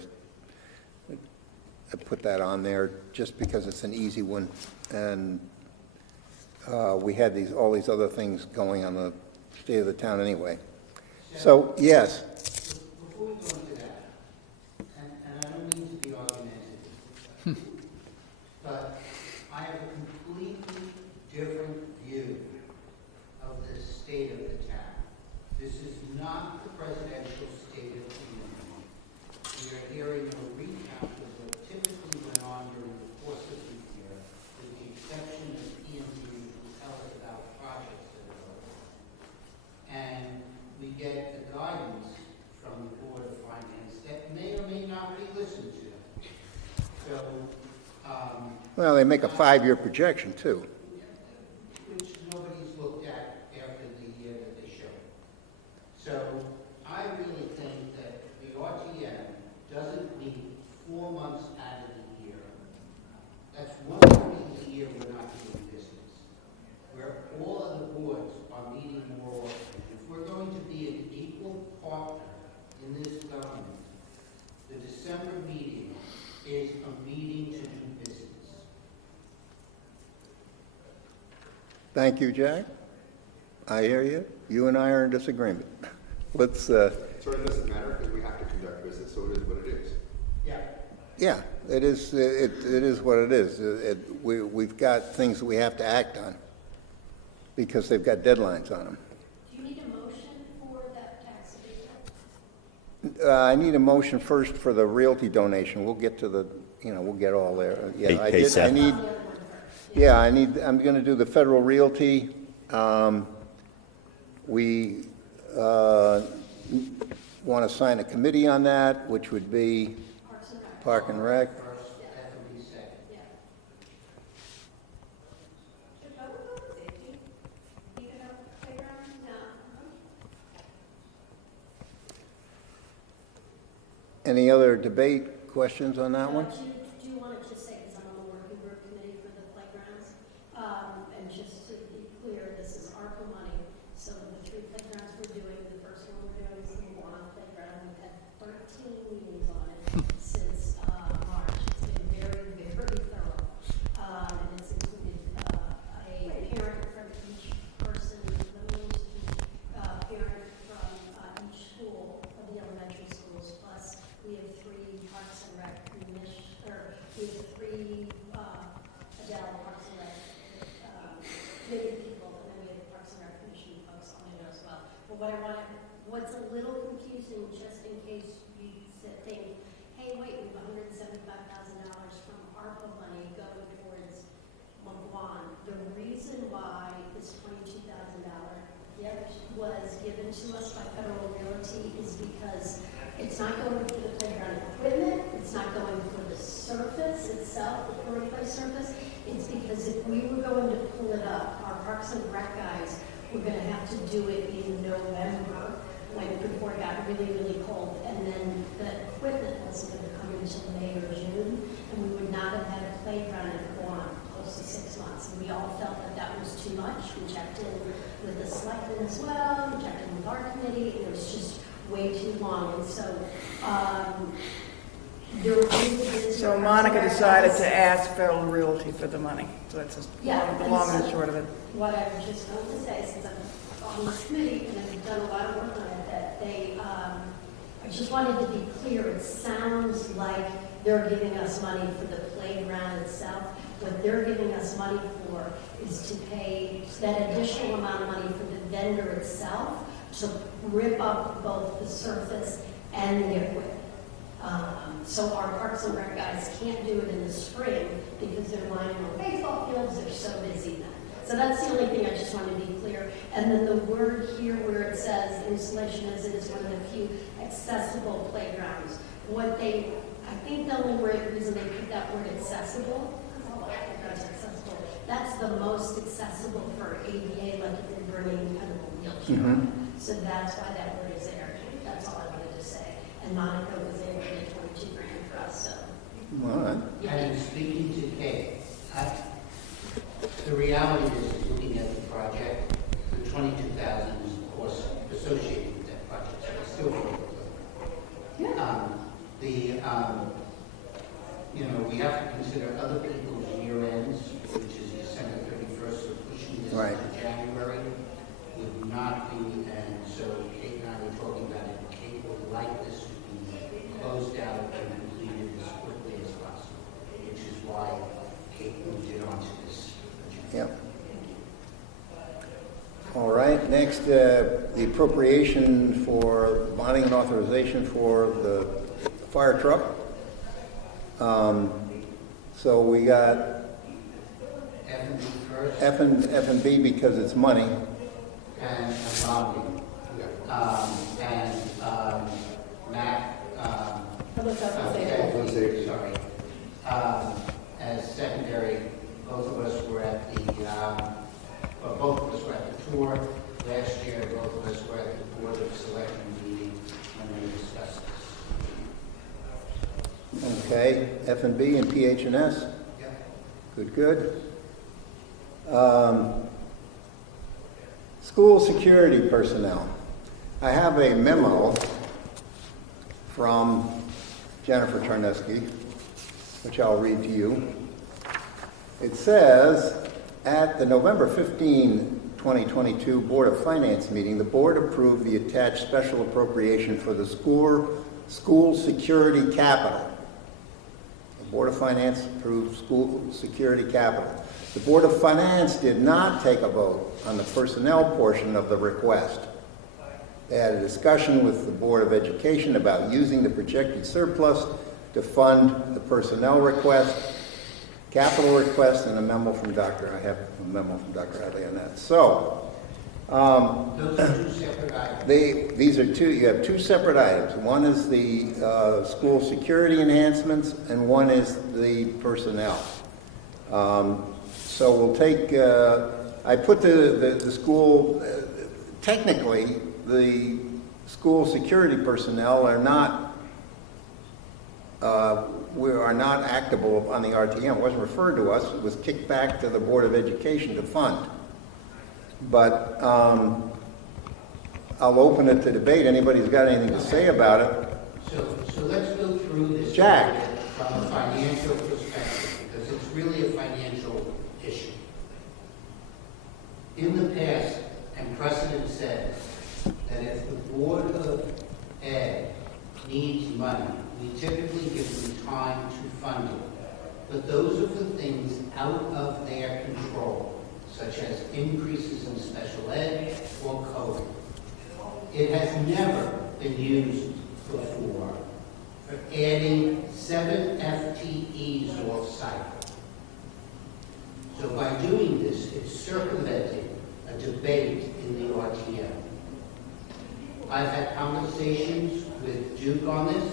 I put that on there just because it's an easy one, and we had all these other things going on the state of the town anyway. So, yes, Before we go into that, and I don't mean to be argumentative, but I have a completely different view of the state of the town. This is not the presidential state of the union. We are hearing a recount of what typically went on during the course of the year, with the exception of P&Z, who tell us about projects that are going on. And we get the guidance from the Board of Finance that may or may not be listened to. So, well, they make a 5-year projection, too. which nobody's looked at after the year that they showed. So I really think that the RTM doesn't meet 4 months out of the year. That's 1 week of the year we're not doing business, where all other boards are meeting more often. If we're going to be an equal partner in this government, the December meeting is a meeting to do business. Thank you, Jack. I hear you. You and I are in disagreement. Let's, It sort of doesn't matter because we have to conduct business so it is what it is. Yeah. Yeah, it is what it is. We've got things that we have to act on because they've got deadlines on them. Do you need a motion for that tax abatement? I need a motion first for the realty donation. We'll get to the, we'll get all there. Yeah, Hey, hey, Seth. I'm gonna do the federal realty. We want to sign a committee on that, which would be Park and Rec. First, that would be second. Should public health and safety even up playground? Any other debate, questions on that one? Do you want to just say, because I'm on the working group committee for the playgrounds, and just to be clear, this is ARPA money, so the 3 playgrounds we're doing, the first one we're doing is the Milan playground. We've had 13 meetings on it since March. It's been very, very thorough, and it's included a parent from each person, parent from each school of the elementary schools, plus we have 3 Parks and Rec we have 3 Adele Parks and Rec committee people, and then we have the Parks and Rec Commission folks on there as well. But what's a little confusing, just in case you think, hey, wait, we have $175,000 from ARPA money going towards McGuan. The reason why this $22,000 was given to us by Federal Realty is because it's not going for the playground equipment, it's not going for the surface itself, the play surface. It's because if we were going to pull it up, our Parks and Rec guys were going to have to do it in November, before it got really, really cold, and then the equipment wasn't going to come until May or June, and we would not have had a playground in Guam close to 6 months. And we all felt that that was too much. We checked in with the selectmen as well, we checked in with our committee, and it was just way too long. And so, there really is. So Monica decided to ask Federal Realty for the money. So that's just the long and short of it. What I was just going to say, since I'm on this committee and I've done a lot of work on it, that they, I just wanted to be clear, it sounds like they're giving us money for the playground itself. What they're giving us money for is to pay that additional amount of money for the vendor itself to rip up both the surface and the equipment. So our Parks and Rec guys can't do it in the spring because they're lining on baseball fields, they're so busy then. So that's the only thing I just wanted to be clear. And then the word here where it says installation as it is one of the few accessible playgrounds. I think the only reason they put that word accessible, accessible, that's the most accessible for ADA, like if you're bringing kind of a wheelchair. So that's why that word is there. That's all I wanted to say. And Monica was able to get $22,000 for us, so. All right. And speaking to Kay, the reality is, looking at the project, the 22,000 is of course associated with that project, so it's still very we have to consider other people's year ends, which is December 31st, so pushing this Right. to January would not be, and so Kate and I were talking about it. Kate would like this to be closed out and completed as quickly as possible, which is why Kate moved it onto this agenda. Yep. All right, next, the appropriation for bonding and authorization for the fire truck. So we got F&B first, F and B because it's money. and bonding. Matt, sorry. As secondary, both of us were at the tour last year. Both of us were at the Board of Selectmen meeting when they discussed this. Okay, F and B and PH&S. Yep. Good. School security personnel. I have a memo from Jennifer Charneski, which I'll read to you. It says, at the November 15, 2022 Board of Finance meeting, the board approved the attached special appropriation for the school security capital. The Board of Finance approved school security capital. The Board of Finance did not take a vote on the personnel portion of the request. They had a discussion with the Board of Education about using the projected surplus to fund the personnel request, capital request, and a memo from I have a memo from Dr. Hadley on that. So, Those are two separate items. you have two separate items. One is the school security enhancements, and one is the personnel. So we'll take, I put the school, technically, the school security personnel are not, we are not actable on the RTM. It wasn't referred to us, it was kicked back to the Board of Education to fund. But I'll open it to debate. Anybody's got anything to say about it? So let's go through this. Jack. From a financial perspective, because it's really a financial issue. In the past, and precedent says that if the Board of Ed needs money, we typically give them time to fund it. But those are for things out of their control, such as increases in special ed or code. It has never been used before for adding 7 FTEs off-site. So by doing this, it's circumventing a debate in the RTM. I've had conversations with Duke on this.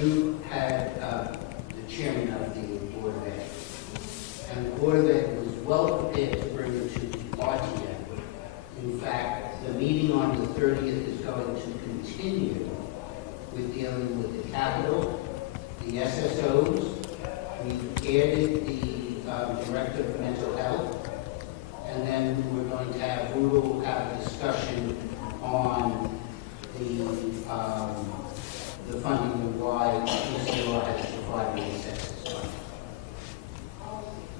Duke had the chairman of the Board of Ed. And the Board of Ed was well prepared to bring it to the RTM. In fact, the meeting on the 30th is going to continue with dealing with the capital, the SSOs. We've added the Director of Mental Health. And then we will have a discussion on the funding and why PCR has provided assessments.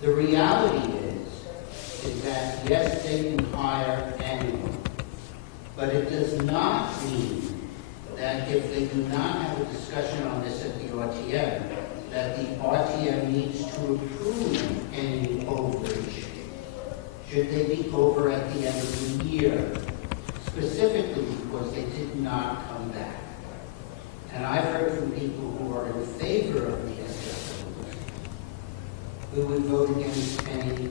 The reality is that yes, they can hire anyone, but it does not mean that if they do not have a discussion on this at the RTM, that the RTM needs to approve any overage. Should they be over at the end of the year, specifically because they did not come back. And I've heard from people who are in favor of the SSOs who would vote against any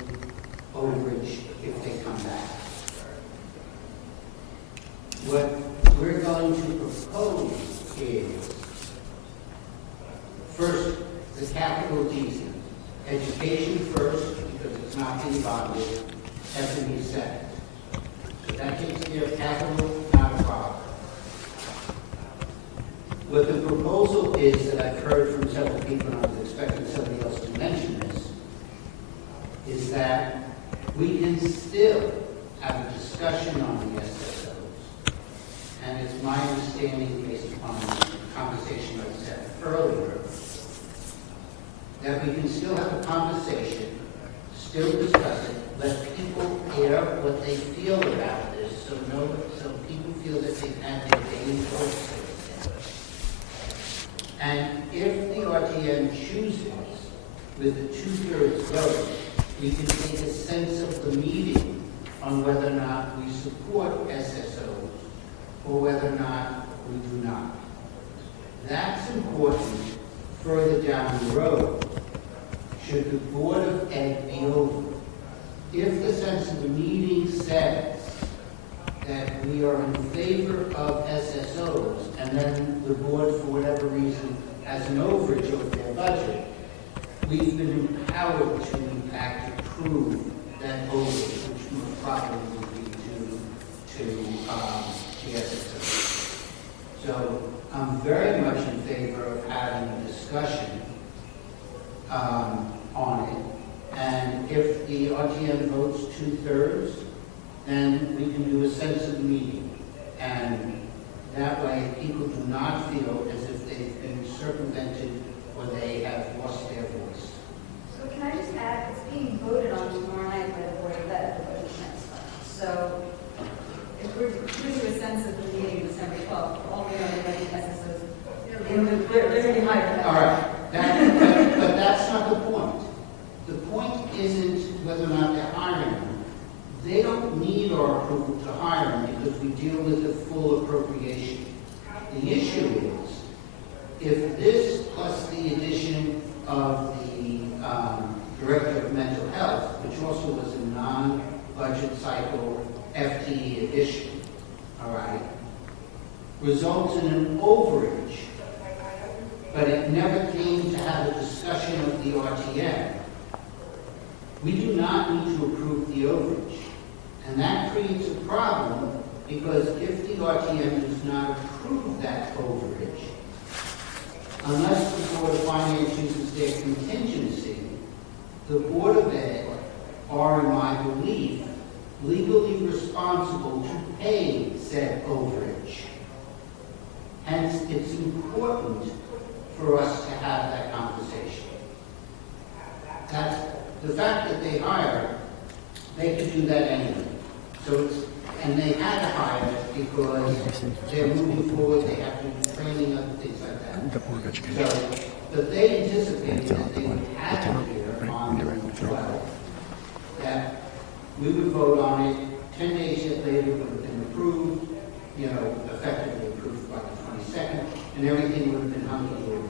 overage if they come back. What we're going to propose is, first, the capital decent. Education first, because it's not being bonded, SME second. So that takes care of capital, not a problem. What the proposal is that I've heard from several people, and I was expecting somebody else to mention this, is that we can still have a discussion on the SSOs. And it's my understanding, based upon the conversation I was had earlier, that we can still have a conversation, still discuss it, let people air what they feel about this, so people feel that they've had their daily voice. And if the RTM chooses with a 2/3 vote, we can take a sense of the meeting on whether or not we support SSOs or whether or not we do not. That's important further down the road. Should the Board of Ed be over? If the sense of the meeting says that we are in favor of SSOs, and then the board, for whatever reason, has an overage of their budget, we've been empowered to, in fact, approve that overage, which most probably would be to the SSOs. So I'm very much in favor of having a discussion on it. And if the RTM votes 2/3, then we can do a sense of the meeting. And that way, people do not feel as if they've been circumvented or they have lost their voice. So can I just add, it's being voted on tomorrow night by the Board of Ed, the budget transfer. So if we're doing a sense of the meeting December 12th, all we know they don't need our approval to hire them because we deal with the full appropriation. The issue is, if this plus the addition of the Director of Mental Health, which also was a non-budget cycle FTE addition, all right, results in an overage, but it never came to have a discussion of the RTM, we do not need to approve the overage. And that creates a problem because if the RTM does not approve that overage, unless the Board of Finance uses their contingency, the Board of Ed are, in my belief, legally responsible to pay said overage. Hence, it's important for us to have that conversation. That's the fact that they hire, they could do that anyway. So it's, and they had to hire because they're moving forward, they have to do training and things like that. So, but they anticipated that they would have it here on the 12th, that we would vote on it, 10 days later it would have been approved, you know, effectively approved by the 22nd, and everything would have been hunky-dory.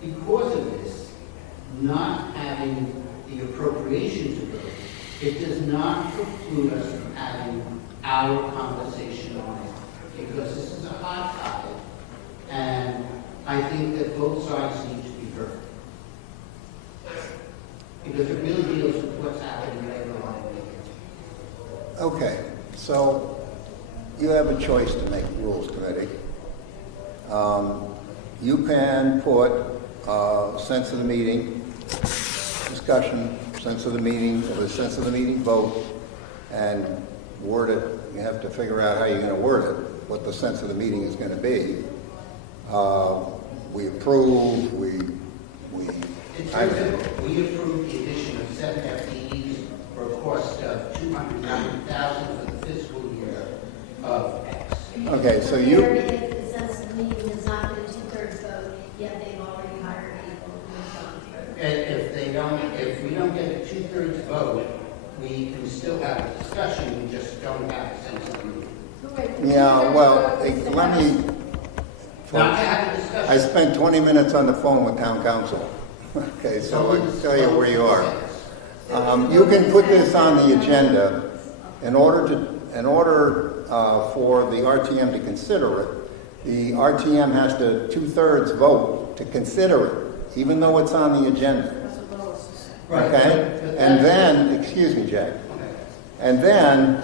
Because of this, not having the appropriation to vote, it does not preclude us from having our conversation on it, because this is a hot topic, and I think that both sides need to be heard. Because it really deals with what's happening later on in the year. Okay, so you have a choice to make, Rules Committee. You can put sense of the meeting, discussion, sense of the meeting, or the sense of the meeting vote, and word it. You have to figure out how you're going to word it, what the sense of the meeting is going to be. We approve, we We approved the addition of 7 FTEs for a cost of $290,000 for the fiscal year of X. Okay, so If you, the sense of the meeting is not going to 2/3 vote, yet they've already hired people who've gone through. And if we don't get a 2/3 vote, we can still have a discussion, we just don't have a sense of the meeting. yeah, well, let me, Not to have a discussion. I spent 20 minutes on the phone with town council. Okay, so I can tell you where you are. You can put this on the agenda in order for the RTM to consider it. The RTM has to 2/3 vote to consider it, even though it's on the agenda. Right. Okay? And then, excuse me, Jack. And then,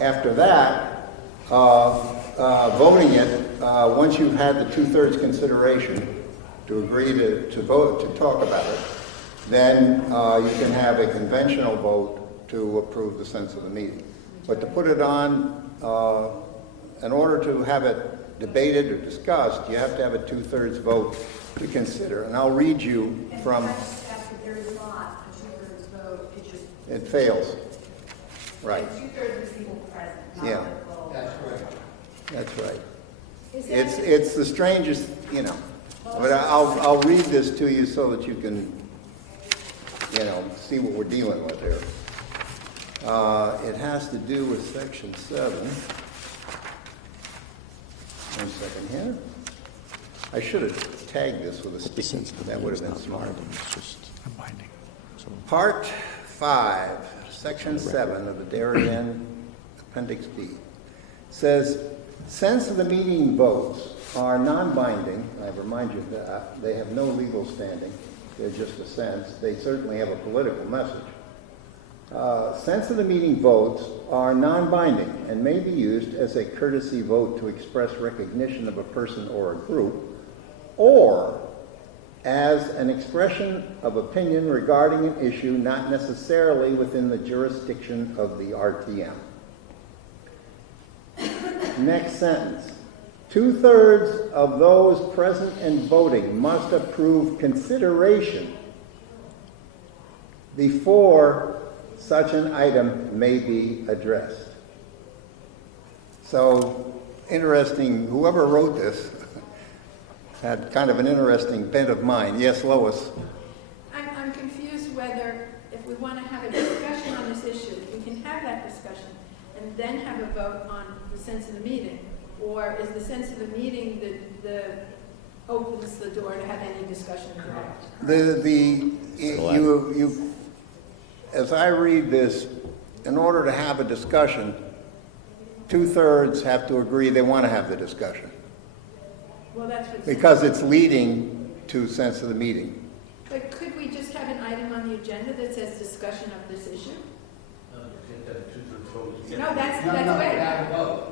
after that, voting it, once you've had the 2/3 consideration to agree to vote, to talk about it, then you can have a conventional vote to approve the sense of the meeting. But to put it on, in order to have it debated or discussed, you have to have a 2/3 vote to consider. And I'll read you from, If there is not a 2/3 vote, it just. it fails. Right, It's 2/3 of the people present, not Yeah. the full. That's correct. that's right. It's the strangest, you know, but I'll read this to you so that you can, you know, see what we're dealing with here. It has to do with section 7. One second here. I should have tagged this with a sticky, that would have been smart. I'm binding. Part 5, section 7 of the Darien Appendix B says, sense of the meeting votes are non-binding. I remind you that they have no legal standing. They're just a sense. They certainly have a political message. Sense of the meeting votes are non-binding and may be used as a courtesy vote to express recognition of a person or a group, or as an expression of opinion regarding an issue not necessarily within the jurisdiction of the RTM. Next sentence. 2/3 of those present and voting must approve consideration before such an item may be addressed. So, interesting, whoever wrote this had kind of an interesting bent of mind. Yes, Lois? I'm confused whether, if we want to have a discussion on this issue, we can have that discussion. and then have a vote on the sense of the meeting? Or is the sense of the meeting that opens the door to have any discussion direct? As I read this, in order to have a discussion, 2/3 have to agree they want to have the discussion, Well, that's what. because it's leading to sense of the meeting. But could we just have an item on the agenda that says discussion of this issue? No, that's No, you way. gotta vote.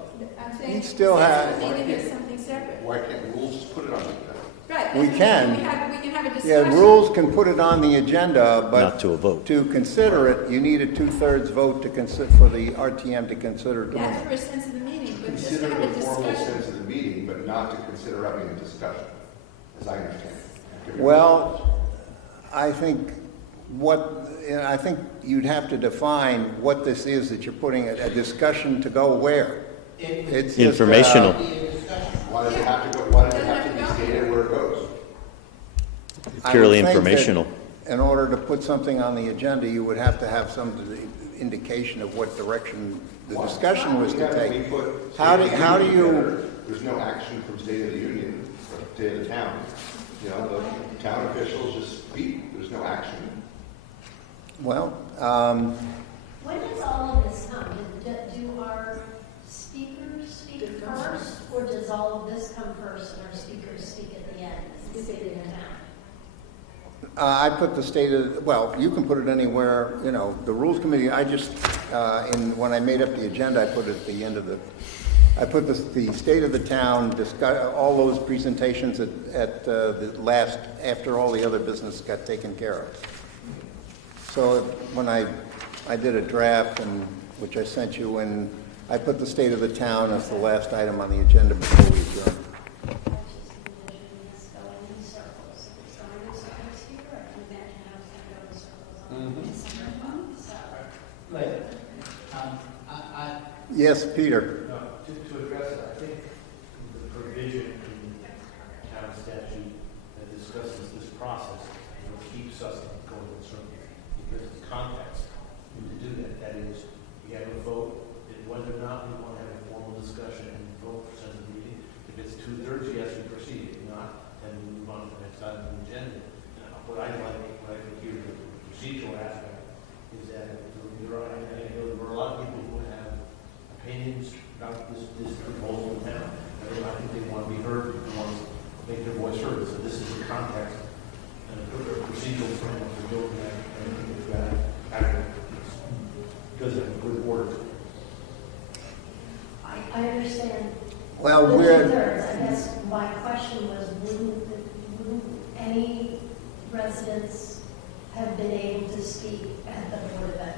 I'm saying. You'd still the sense have- of the meeting is something separate. Why can't rules just put it on the agenda? Right. We that's what can. We can have a Yeah, discussion. rules can put it on the agenda, but. Not to a vote. To consider it, you need a 2/3 vote to consider, for the RTM to consider doing That's it. for a sense of the meeting, but just to Consider have a the formal discussion. sense of the meeting, but not to consider having a discussion, as I understand it. Well, I think I think you'd have to define what this is that you're putting, a discussion to go where? It's just, Informational. Why does it have to go, why does it have to be stated where it goes? I Purely would think that informational. In order to put something on the agenda, you would have to have some indication of what direction the discussion was to We take. put How do State of the Union you, together. There's no action from State of the Union, or State of the town. You know, the town officials just speak, there's no action. well, When does all of this come? Do our speakers speak first, or does all of this come first and our speakers speak at the end? It's the state of the town. I put the state of, well, you can put it anywhere, you know, the Rules Committee, I just, when I made up the agenda, I put it at the end of I put the state of the town, all those presentations at the last, after all the other business got taken care of. So when I did a draft, which I sent you, and I put the state of the town as the last item on the agenda before we adjourn. Right. Yes, Peter? To address it, I think the provision in town statute that discusses this process, keeps us going in circles. Because it's context, to do that, that is, we have a vote, whether or not we want to have a formal discussion and vote for sense of the meeting. If it's 2/3, yes, we proceed. If not, then we move on to the next item on the agenda. What I like, what I think here, the procedural aspect, is that there are a lot of people who have opinions about this proposal in town. I think they want to be heard, they want to make their voice heard. So this is the context and the procedural framework for building that. I think we've got to act because of good order. I understand. Well, The we're, 2/3. I guess my question was, wouldn't any residents have been able to speak at the Board of Ed?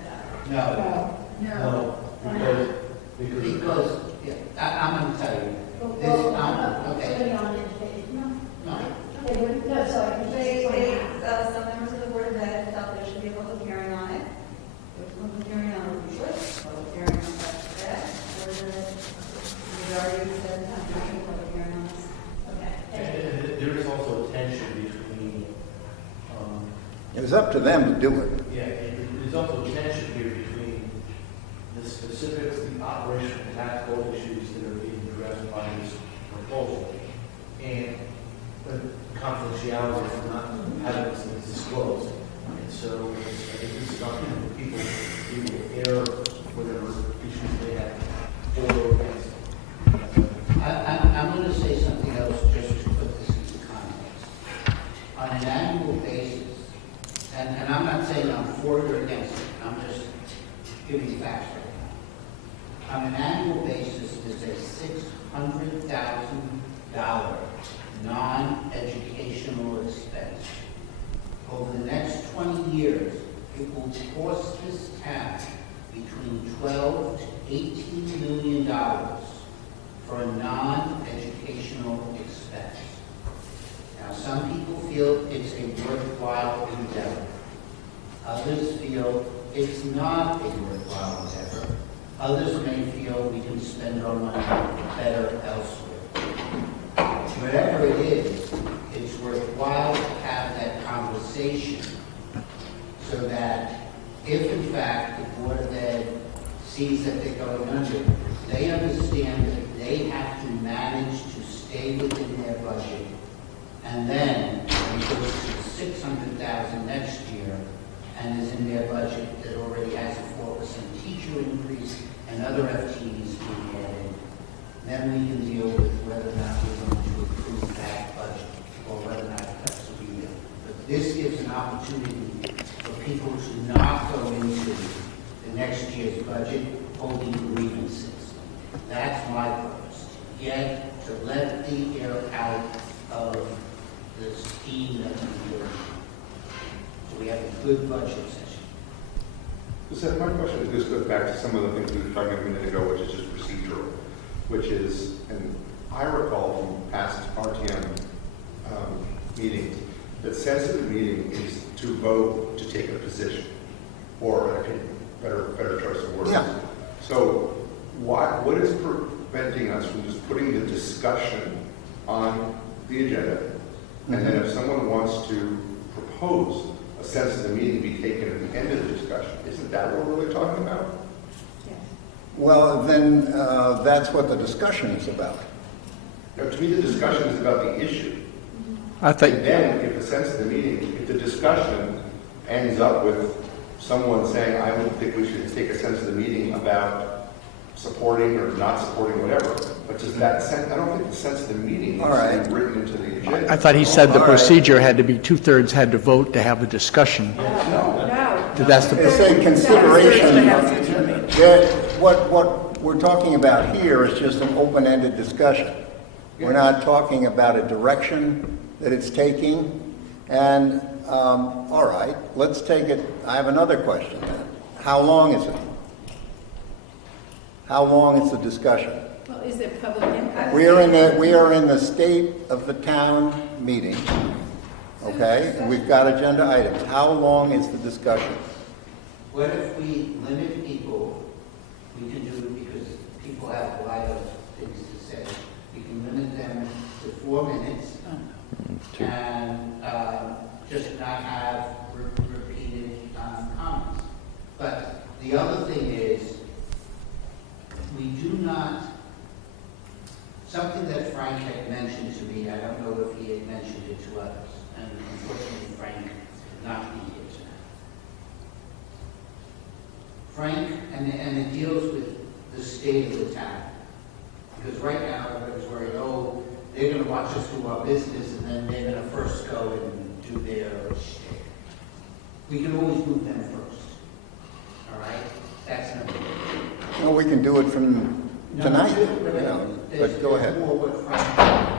No. No, Because, yeah, I'm gonna tell you, this, okay, Somebody on education? no. They wouldn't, no, so I can just explain that. Some members of the Board of Ed felt there should be a public hearing on it. There's a public hearing on the choice, public hearing on that, or the majority said not to have a public hearing on this. Okay. And there is also a tension between, it was up to them to do it. there's also a tension here between the specifics, the operational and tactical issues that are being addressed by this proposal, and the confidentiality of not having this disclosed. And so I think this is something that people air whatever issues they have for or against. I'm going to say something else just to put this into context. On an annual basis, and I'm not saying I'm for it or against it, I'm just giving facts right now. On an annual basis, there's a $600,000 non-educational expense. Over the next 20 years, it will cost this town between $12 to $18 million for a non-educational expense. Now, some people feel it's a worthwhile endeavor. Others feel it's not a worthwhile endeavor. Others may feel we can spend our money better elsewhere. Whatever it is, it's worthwhile to have that conversation so that if in fact the Board of Ed sees that they're going under, they understand that they have to manage to stay within their budget. And then, when it goes to 600,000 next year, and is in their budget that already has a 4% teacher increase and other FTEs being added, then we can deal with whether or not we're going to approve that budget, or whether or not that's to be there. But this gives an opportunity for people to not go into the next year's budget holding grievances. That's my purpose, to let the air out of the steam that we're doing. So we have a good budget session. So Seth, my question is, this goes back to some of the things we were talking about a minute ago, which is just procedural, which is, and I recall from past RTM meetings, that sensitive meeting is to vote to take a position, or an opinion, better choice of words. Yeah. So what is preventing us from just putting the discussion on the agenda, and then if someone wants to propose a sensitive meeting be taken at the end of the discussion, isn't that what we're really talking about? Well, then, that's what the discussion is about. Now, to me, the discussion is about the issue. I think, And then, if the sensitive meeting, if the discussion ends up with someone saying, I would think we should take a sensitive meeting about supporting or not supporting whatever, but does that I don't think the sensitive meeting needs All right. to be written into the agenda. I thought he said the All right. procedure had to be 2/3 had to vote to have the discussion. No. That's the, It's a consideration. To have sensitive meeting. That what we're talking about here is just an open-ended discussion. We're not talking about a direction that it's taking. And, all right, let's take it. I have another question then. How long is it? How long is the discussion? Well, is there public input? We are in the state of the town meeting, okay? And we've got agenda items. How long is the discussion? What if we limit people, we can do it because people have a lot of things to say. We can limit them to 4 minutes and just not have repeated comments. But the other thing is, we do not, something that Frank had mentioned to me, I don't know if he had mentioned it to others, and unfortunately Frank could not be here tonight. Frank, and it deals with the state of the town. Because right now, everybody's worried, oh, they're going to watch us do our business, and then they're going to first go and do their shtick. We can always move them first. All right? That's number one. Well, we can do it from tonight, but go ahead. More what Frank did.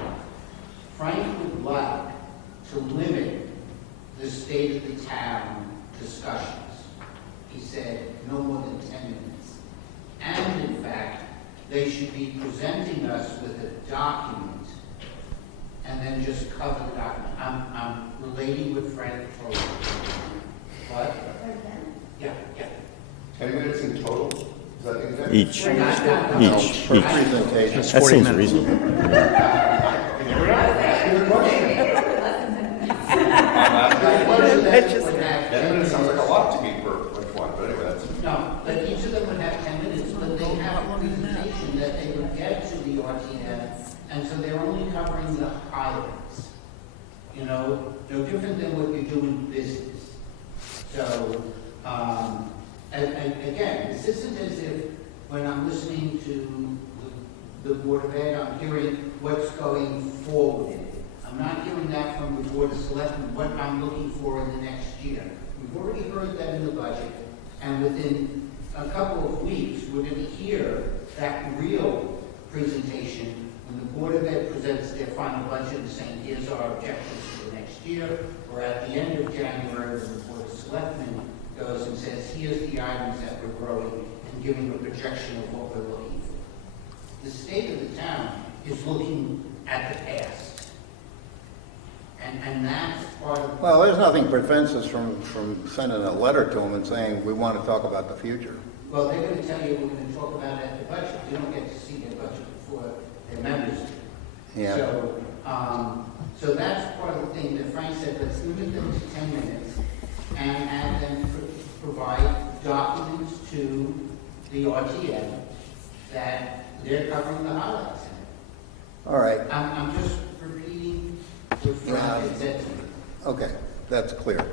Frank would like to limit the state of the town discussions. He said no more than 10 minutes. And in fact, they should be presenting us with a document and then just cover the document. I'm relating with Frank for what? Yeah. 10 minutes in total? Is that exact? each, each. Per presentation. It's That 40 seems minutes. reasonable. That's just- 10 minutes sounds like a lot to me for one, but anyway, that's. No, but each of them would have 10 minutes, but they have a presentation that they would get to the RTM, and so they're only covering the highlights. You know, no different than what you do in business. So, and again, this isn't as if when I'm listening to the Board of Ed, I'm hearing what's going forward in it. I'm not hearing that from the Board of Selectmen, what I'm looking for in the next year. We've already heard that in the budget, and within a couple of weeks, we're going to hear that real presentation when the Board of Ed presents their final budget and saying, here's our objectives for the next year, or at the end of January, when the Board of Selectmen goes and says, here's the items that we're growing, and giving a projection of what we're looking for. The state of the town is looking at the past. And that's part of... Well, there's nothing prevents us from sending a letter to them and saying, we want to talk about the future. Well, they're going to tell you we're going to talk about it at the budget. You don't get to see their budget before their members do. Yeah. So that's part of the thing that Frank said, let's limit them to 10 minutes and have them provide documents to the RTM, that they're covering the highlights. All right, I'm just repeating what Frank had said to me. okay, that's clear.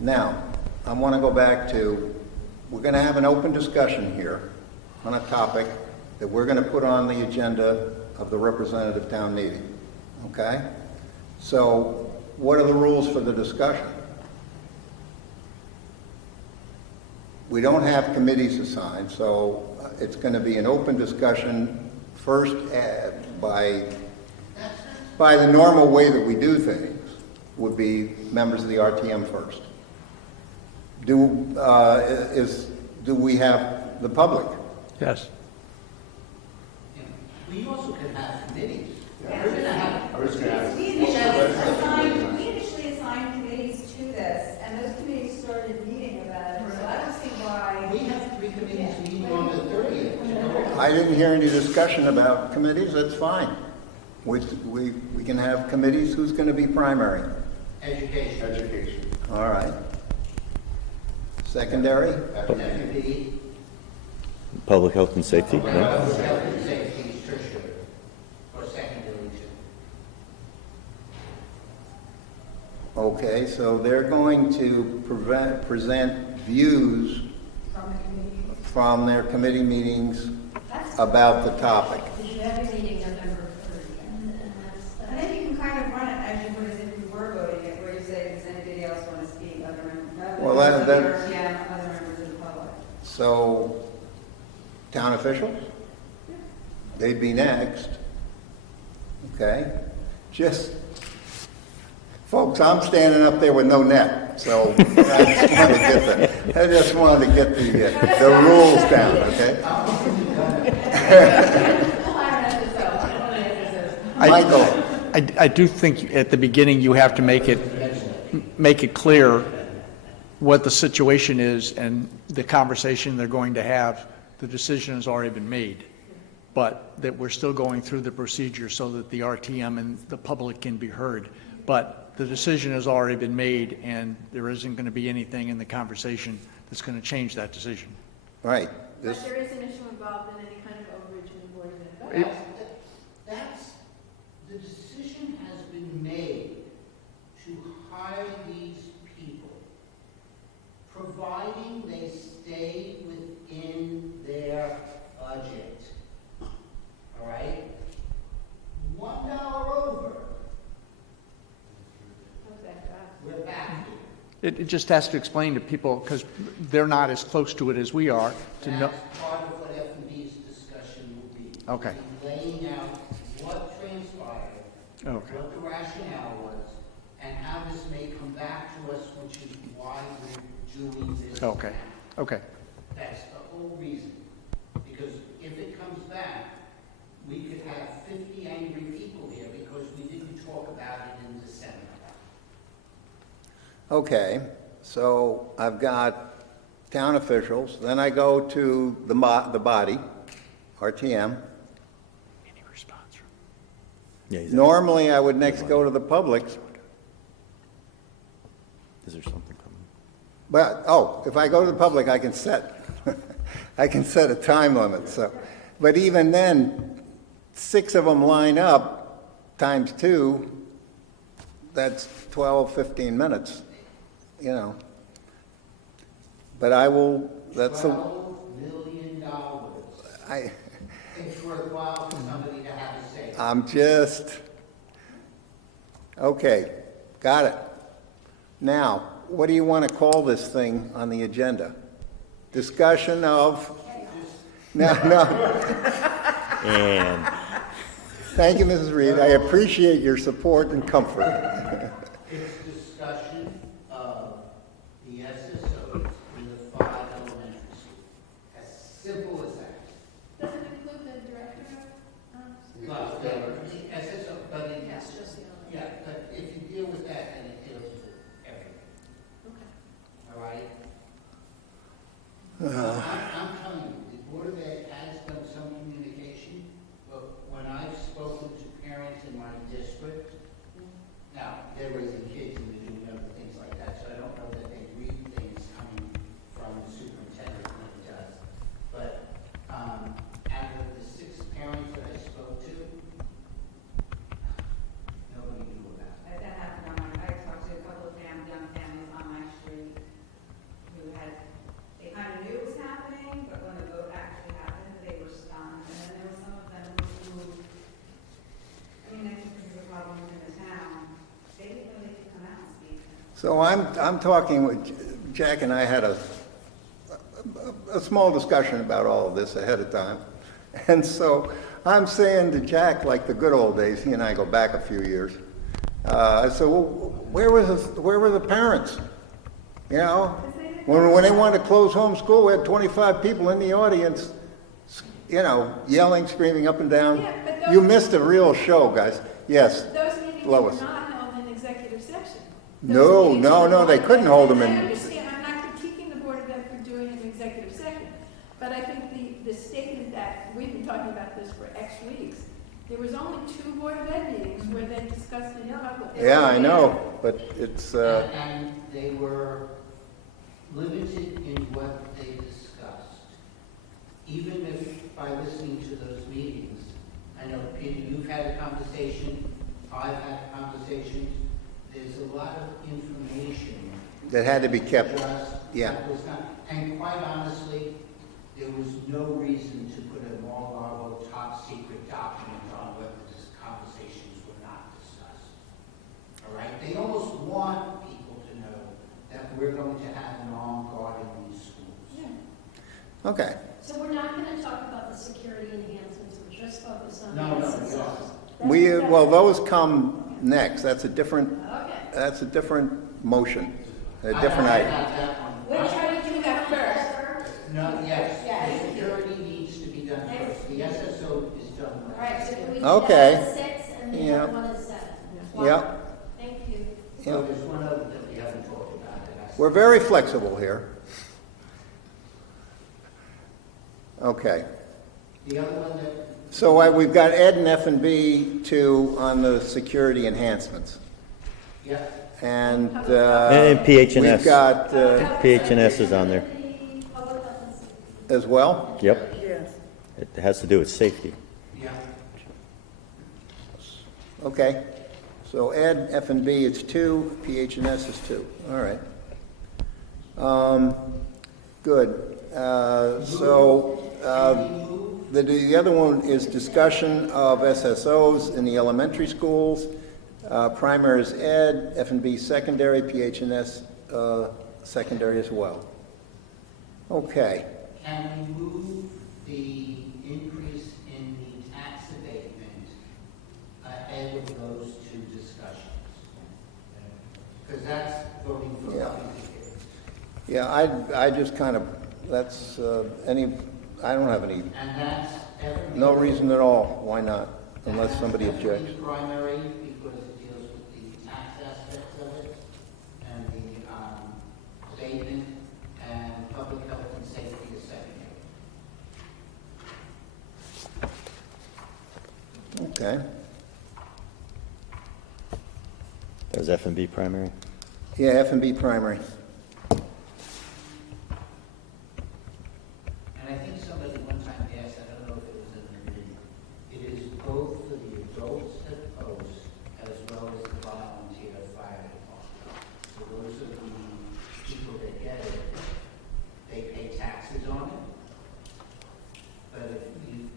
Now, I want to go back to, we're going to have an open discussion here on a topic that we're going to put on the agenda of the representative town meeting, okay? So what are the rules for the discussion? We don't have committees assigned, so it's going to be an open discussion first by the normal way that we do things, would be members of the RTM first. Do we have the public? Yes. We also could have committees. Yeah. We're gonna have, We initially assigned committees to this, and those committees started meeting about it, so I don't see why. we have 3 committees meeting on the 30th. I didn't hear any discussion about committees, that's fine. We can have committees, who's going to be primary? Education. Education. All right. Secondary? That could be, Public health and safety, no? health and safety is tertiary, or secondary too. Okay, so they're going to present views from their committee meetings about the topic. We should have a meeting November 30th, and that's And then you can kind of run it as you would as if you were voting it, where you say, does anybody else want to speak, other members, Well, other that- members, yeah, other members of the public. So, town officials? They'd be next. Okay? Just, folks, I'm standing up there with no net, so I just wanted to get the rules down, okay? Michael? I do think at the beginning you have to make it clear what the situation is and the conversation they're going to have. The decision has already been made, but that we're still going through the procedure so that the RTM and the public can be heard. But the decision has already been made, and there isn't going to be anything in the conversation that's going to change that decision. Right. But This, there is an issue involved in any kind of overage in the Board of Ed. The decision has been made to hire these people, providing they stay within their budget. All right? $1 over, we're back here. It just has to explain to people, because they're not as close to it as we are, to know. That's part of what F&B's discussion will be. Okay. Laying out what transpired, Okay. what the rationale was, and how this may come back to us, which is why we're doing this. Okay, now. okay. That's the whole reason. Because if it comes back, we could have 50 angry people here because we didn't talk about it in December. okay, so I've got town officials, then I go to the body, RTM. Any response from? Yeah, he's- Normally, I would next go to the public, Is there something coming? but, if I go to the public, I can set, I can set a time limit, so. But even then, 6 of them line up, times 2, that's 12, 15 minutes, you know. But I will, that's the, $12 million. It's worthwhile for somebody to have a say. I'm just, okay, got it. Now, what do you want to call this thing on the agenda? Discussion of, no, And thank you, Mrs. Reed, I appreciate your support and comfort. It's discussion of the SSO in the 5 elementary schools. As simple as that. Does it include the director of? Well, the SSO, but it, Yes, just the elementary. yeah, but if you deal with that, then it deals with everything, Okay. all right? I'm telling you, the Board of Ed has done some communication, but when I've spoken to parents in my district, now, they're raising kids and they're doing other things like that, so I don't know that they read things coming from the superintendent when he does. But So I'm talking with, Jack and I had a small discussion about all of this ahead of time. And so I'm saying to Jack, like the good old days, he and I go back a few years. I said, well, where were the parents? You know, when they wanted to close homeschool, we had 25 people in the audience, you know, yelling, screaming up and down. Yeah, but those- You missed a real show, guys. Yes. Those meetings were Lois. not held in executive session. No, Those meetings no, were no, they not- couldn't hold them in- I understand, I'm not critiquing the Board of Ed for doing an executive session, but I think the statement that, we've been talking about this for X weeks, there was only 2 Board of Ed meetings where they discussed it in public. Yeah, I know, but it's, And they were limited in what they discussed. Even if by listening to those meetings, I know, Peter, you've had a conversation, I've had conversations, there's a lot of information. that had to be kept, Just, yeah. that was not, and quite honestly, there was no reason to put a Mar-a-Lago top secret document on whether these conversations were not discussed. All right? They almost want people to know that we're going to have an armed guard in these schools. Okay. So we're not going to talk about the security enhancements, we're just focused on No, the no, SSOs. We, well, those come next. That's a different, Okay. motion, a different I item. have that one. We'll try to do that first. No, yes, Yes. the security needs to be done first. The SSO is done All first. right, so can we do Okay. that at 6 and the Yeah. other one at 7? Yep. Thank you. So there's one other that we haven't talked about that I. We're very flexible here. Okay. The other one that, So we've got Ed and F and B on the security enhancements. yeah, And, And PHNS. we've got, PHNS is on there. Public health and safety. as well? Yep. Yes. It has to do with safety. yeah. Okay. So Ed, F and B is 2, PHNS is 2. All right. Good. The other one is discussion of SSOs in the elementary schools. Primary is Ed, F and B secondary, PHNS secondary as well. Okay. Can we move the increase in the tax abatement ahead of those 2 discussions? Because that's voting for Yeah. public education. Yeah, I just kind of, that's, I don't have any, And that's every. no reason at all. Why not? Unless somebody objects. That's primary because it deals with the tax aspects of it and the abatement and public health and safety is secondary. Okay. That was F and B primary. Yeah, F and B primary. And I think somebody one time asked, I don't know if it was in the meeting, it is both for the adults at post as well as the volunteer fire department. So those are the people that get it, they pay taxes on it. But if you,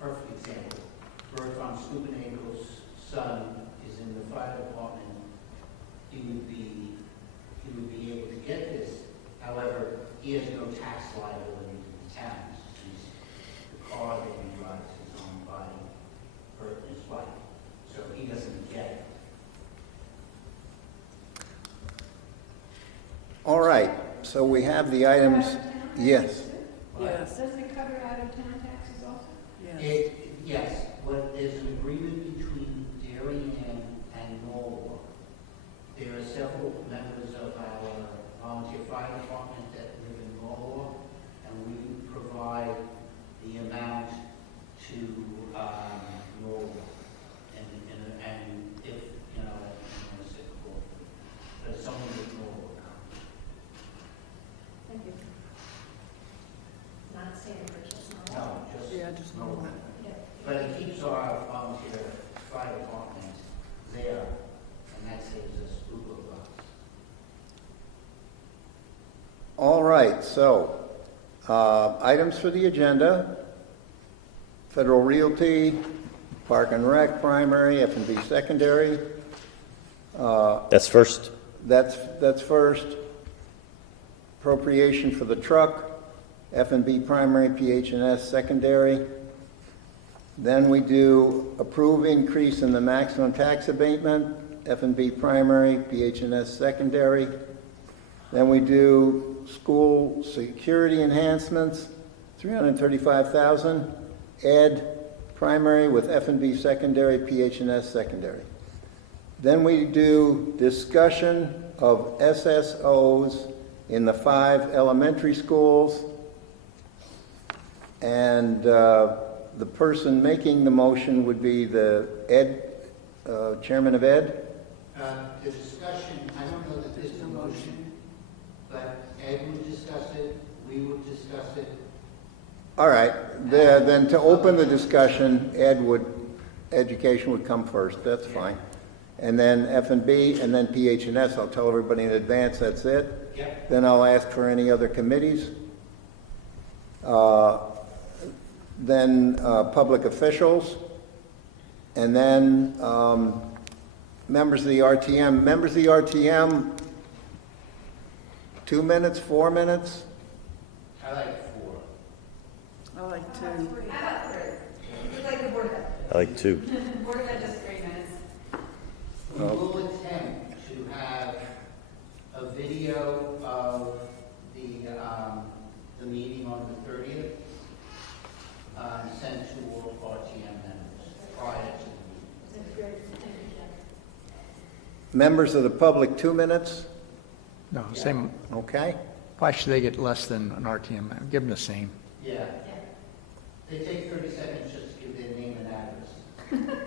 perfect example, Bert von Stubenhagel's son is in the fire department, he would be able to get this. However, he has no tax liability to the town. The car that he drives is owned by Bert and his wife, so he doesn't get it. All right, so we have the items, yes. Yes. Doesn't it cover out-of-town taxes also? Yes. Yes, what, there's an agreement between Darien and Norwalk. There are several members of our volunteer fire department that live in Norwalk, and we provide the amount to Norwalk. And if, you know, I'm going to say court, but it's only with Norwalk. Thank you. Not Sandbridge, that's not. No, just Yeah, just Norwalk. Yeah. But it keeps our volunteer fire department there, and that saves us Google bucks. All right, so, items for the agenda. Federal Realty, Park and Rec primary, F and B secondary. That's first. That's first. Appropriation for the truck, F&B primary, PH&S secondary. Then we do approve increase in the maximum tax abatement, F&B primary, PH&S secondary. Then we do school security enhancements, $335,000. Ed primary with F&B secondary, PH&S secondary. Then we do discussion of SSOs in the 5 elementary schools. And the person making the motion would be the chairman of Ed. The discussion, I don't know that there's a motion, but Ed would discuss it, we would discuss it. All right, then to open the discussion, education would come first, that's fine. And then F&B, and then PH&S, I'll tell everybody in advance, that's it. Yep. Then I'll ask for any other committees. Then public officials, and then members of the RTM. Members of the RTM, 2 minutes, 4 minutes? I like 4. I like to. How about 3? It's like the board of ed. I like 2. Board of ed just 3 minutes. We will attempt to have a video of the meeting on the 30th sent to all RTM members prior to the meeting. Members of the public, 2 minutes, No, same, okay? why should they get less than an RTM? Give them the same. Yeah. They take 30 seconds just to give their name and address.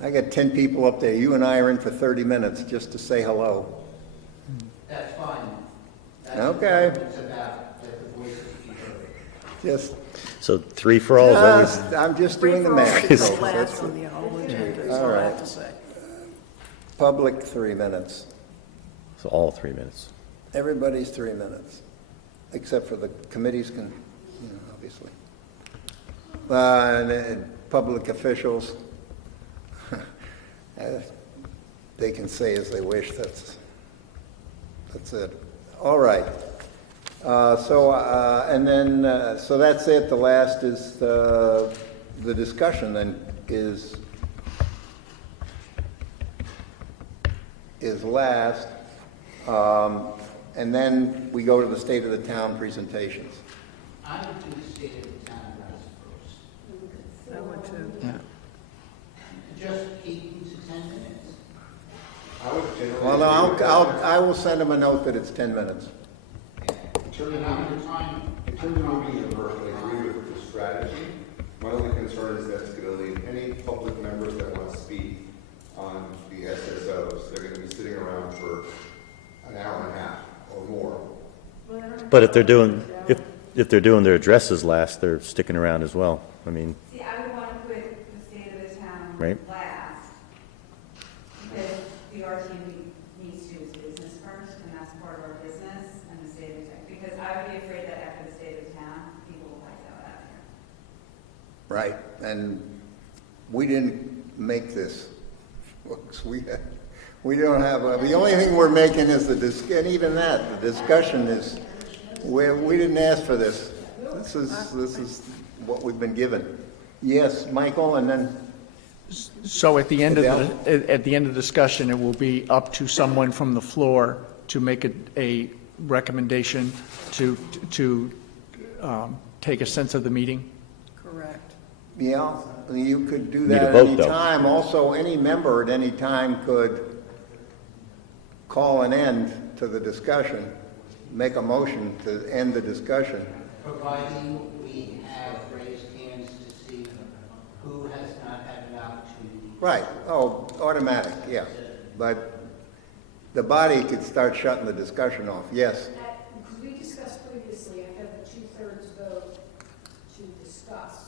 I got 10 people up there. You and I are in for 30 minutes just to say hello. That's fine. That's Okay. what it's about, that the voices be heard. Just, So 3 for all is always, I'm just doing the Free for all math. is So the last that's- on the whole agenda, is All all I right. have to say. Public, 3 minutes. so all 3 minutes. Everybody's 3 minutes, except for the committees can, obviously. And public officials, they can say as they wish, that's it. All right. And then, so that's it. The last is the discussion then is last. And then we go to the state of the town presentations. I would do the state of the town as first. I would too. Yeah. Just keep them to 10 minutes. I would generally. Well, no, agree with that. I will send them a note that it's 10 minutes. In terms And I'm of trying. moving the verse, I agree with the strategy. My only concern is that's going to leave any public members that want to speak on the SSOs, they're going to be sitting around for an hour and a half or more. But if they're doing their addresses last, they're sticking around as well. I mean, See, I would want to put the state of the town Right. last, because the RTM needs to do its business first, and that's part of our business, and the state of the town, because I would be afraid that after the state of the town, people will like that out here. Right, and we didn't make this, folks. We don't have, the only thing we're making is and even that, the discussion is, we didn't ask for this. This is what we've been given. Yes, Michael, and then, So at the end of the discussion, it will be up to someone from the floor to make a recommendation to take a sense of the meeting? Correct. yeah, you could do Need a that at vote, any though. time. Also, any member at any time could call an end to the discussion, make a motion to end the discussion. Providing we have raised hands to see who has not had an opportunity. Right, automatic, yeah. But the body could start shutting the discussion off, yes. Because we discussed previously, I have a 2/3 vote to discuss.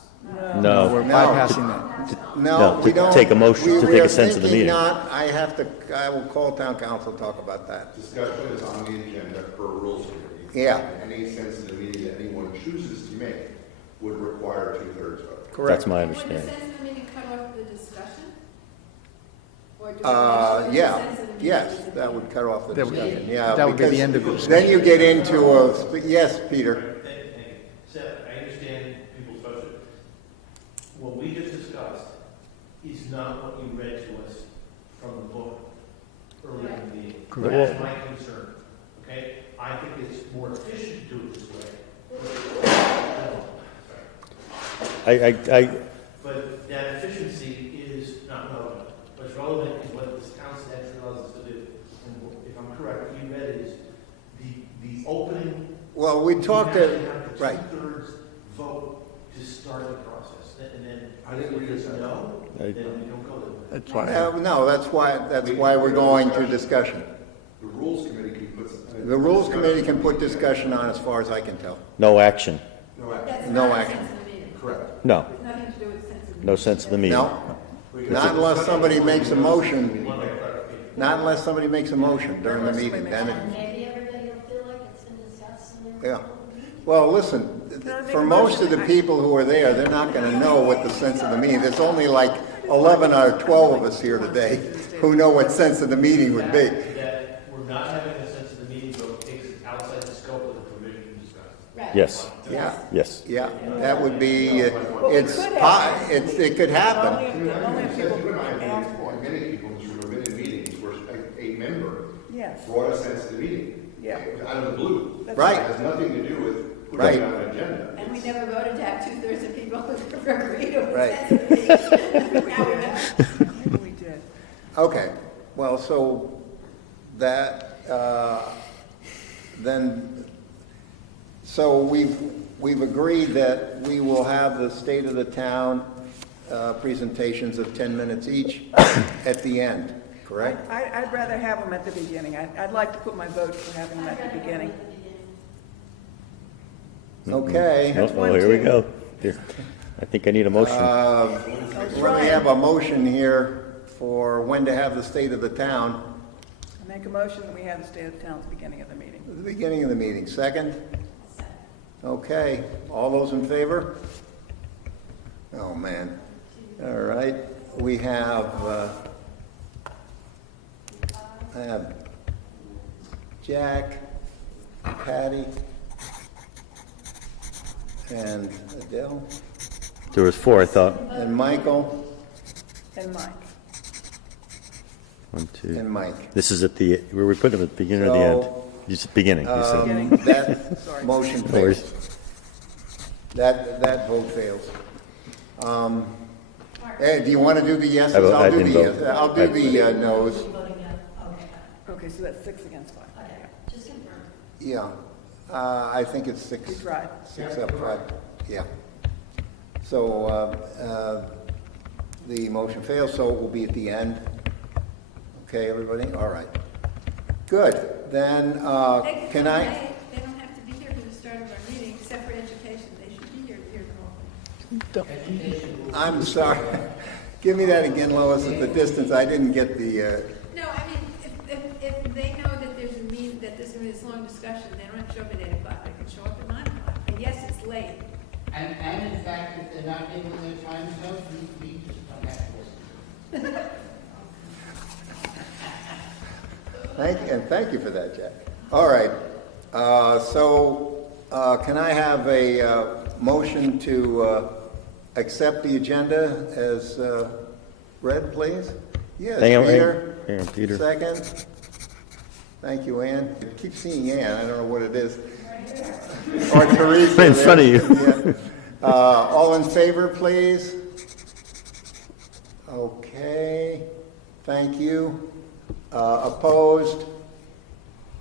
No. We're No. bypassing that. No, No, we to don't. take a motion, to we take are a sense of the thinking meeting. not, I will call town council, talk about that. Discussion is on the agenda for rules committee. Yeah. Any sense of the meeting that anyone chooses to make would require a 2/3 vote. Correct. That's my Would the understanding. sense of the meeting cut off the discussion? Or do we make sure the Yeah, sense of the meeting yes, is at the that end? would cut off the That would- discussion, yeah. that would be the because end of the discussion. Then you get into yes, Peter. Thank you. Seth, I understand people's question. What we just discussed is not what you read to us from the book earlier in the meeting. Correct. That's my concern, okay? I think it's more efficient to do it this way. But that efficiency is not relevant. What's relevant is what this town statute allows us to do. And if I'm correct, what you read is the opening. Well, we talked You to, have to have the right, two-thirds vote to start the process. And then, I didn't read if it. it's no, then we don't go there. That's why. no, that's why we're going to discussion. The Rules Committee can put. The Rules Committee can put discussion on as far as I can tell. No action. No action. That's No not a action. sense of the meeting. Correct. No, There's nothing to do with the sense of the meeting. no sense of the meeting. No, not unless somebody makes a motion, One by clarification. not unless somebody makes a motion during the meeting, then it, And maybe everybody will feel like it's been discussed and yeah. Well, listen, for most of the people who are there, they're not gonna know what the sense of the meeting, there's only like 11 or 12 of us here today who know what sense of the meeting would be. That we're not having a sense of the meeting, but takes it outside the scope of the provision discussed. Right. Yes, Yeah, yes. yeah, that would be, it could happen. Only if people You and I ask for it. many people in this room have been in meetings where a member Yes, brought a sense to the meeting. Yeah. Out of the blue. That's Right. It has nothing to do with Right. putting it on an agenda. And we never voted to have 2/3 of people who agreed to a Right. sense of the meeting. Now we know. maybe we did. Okay, well, so that, then, so we've agreed that we will have the state of the town presentations of 10 minutes each at the end, correct? I'd rather have them at the beginning. I'd like to put my vote for having them at the beginning. Okay. Oh, one, here we too. go. Here. I think I need a motion. Let me have a motion here for when to have the state of the town, I make a motion that we have the state of the town at the beginning of the meeting. at the beginning of the meeting. Second? Okay, all those in favor? Oh, man. All right, we have, I have Jack, Patty, and Adele, There was 4, I thought. and Michael, And Mike. 1, 2. and Mike. This is at the, where we put them at the beginning or the end? So, Just beginning, you said. Beginning. That Sorry. motion No worries. fails. That vote fails. Do you want to do the yeses? I vote- I I'll do didn't the vote. yes. I'll do the noes. voting no. Okay, Okay, so that's 6 against 5. okay, just confirm. Yeah, I think it's six. We tried. 6 up, 5, yeah. So, the motion fails, so it will be at the end. Okay, everybody? All right. Good, then, They can don't- I? They don't have to be here for the start of our meeting, except for education. They should be here to hear the whole thing. I'm sorry. Give me that again, Lois, at the distance. I didn't get the, No, I mean, if they know that there's a meeting, that there's going to be this long discussion, they don't have to show up at 8 o'clock. They can show up at 9 o'clock. And yes, it's late. And in fact, if they're not able their time zone, we just don't have to listen. Thank you for that, Jack. All right, can I have a motion to accept the agenda as read, please? Yes, Hang on, Peter. hang on, Peter. Second. Thank you, Ann. I keep seeing Ann, I don't know what it is. Or Teresa. In front of you. Yeah. All in favor, please? Okay, thank you. Opposed?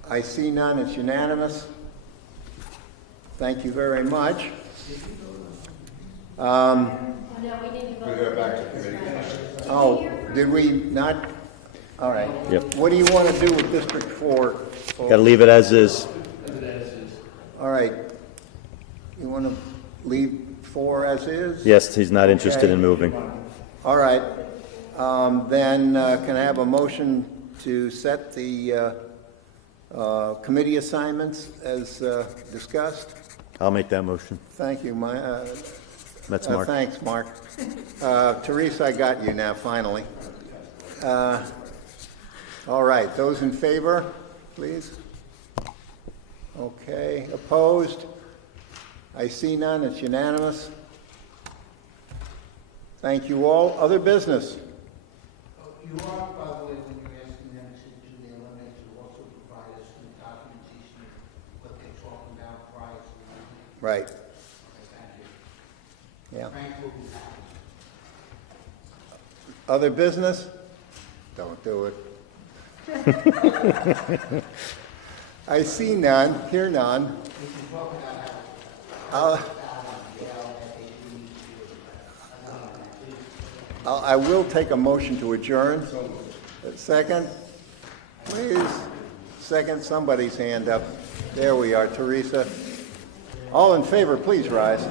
I see none, it's unanimous. Thank you very much. No, we need to We vote. go back to committee. Oh, did we not? All right. Yep. What do you want to do with District 4? Got to leave it as is. All right. You want to leave 4 as is? Yes, he's not interested in moving. All right. Then can I have a motion to set the committee assignments as discussed? I'll make that motion. Thank you, That's Mark. Thanks, Mark. Teresa, I got you now, finally. All right, those in favor, please? Okay, opposed? I see none, it's unanimous. Thank you all. Other business? You are, by the way, when you're asking them to do the eliminate, to also provide us with documentation of what they're talking about prior to the meeting. Right, Okay, thank you. yeah. Frank will be happy. Other business? Don't do it. I see none, hear none. We can talk about how I will take a motion to adjourn. Second? Please, second somebody's hand up. There we are, Teresa. All in favor, please rise.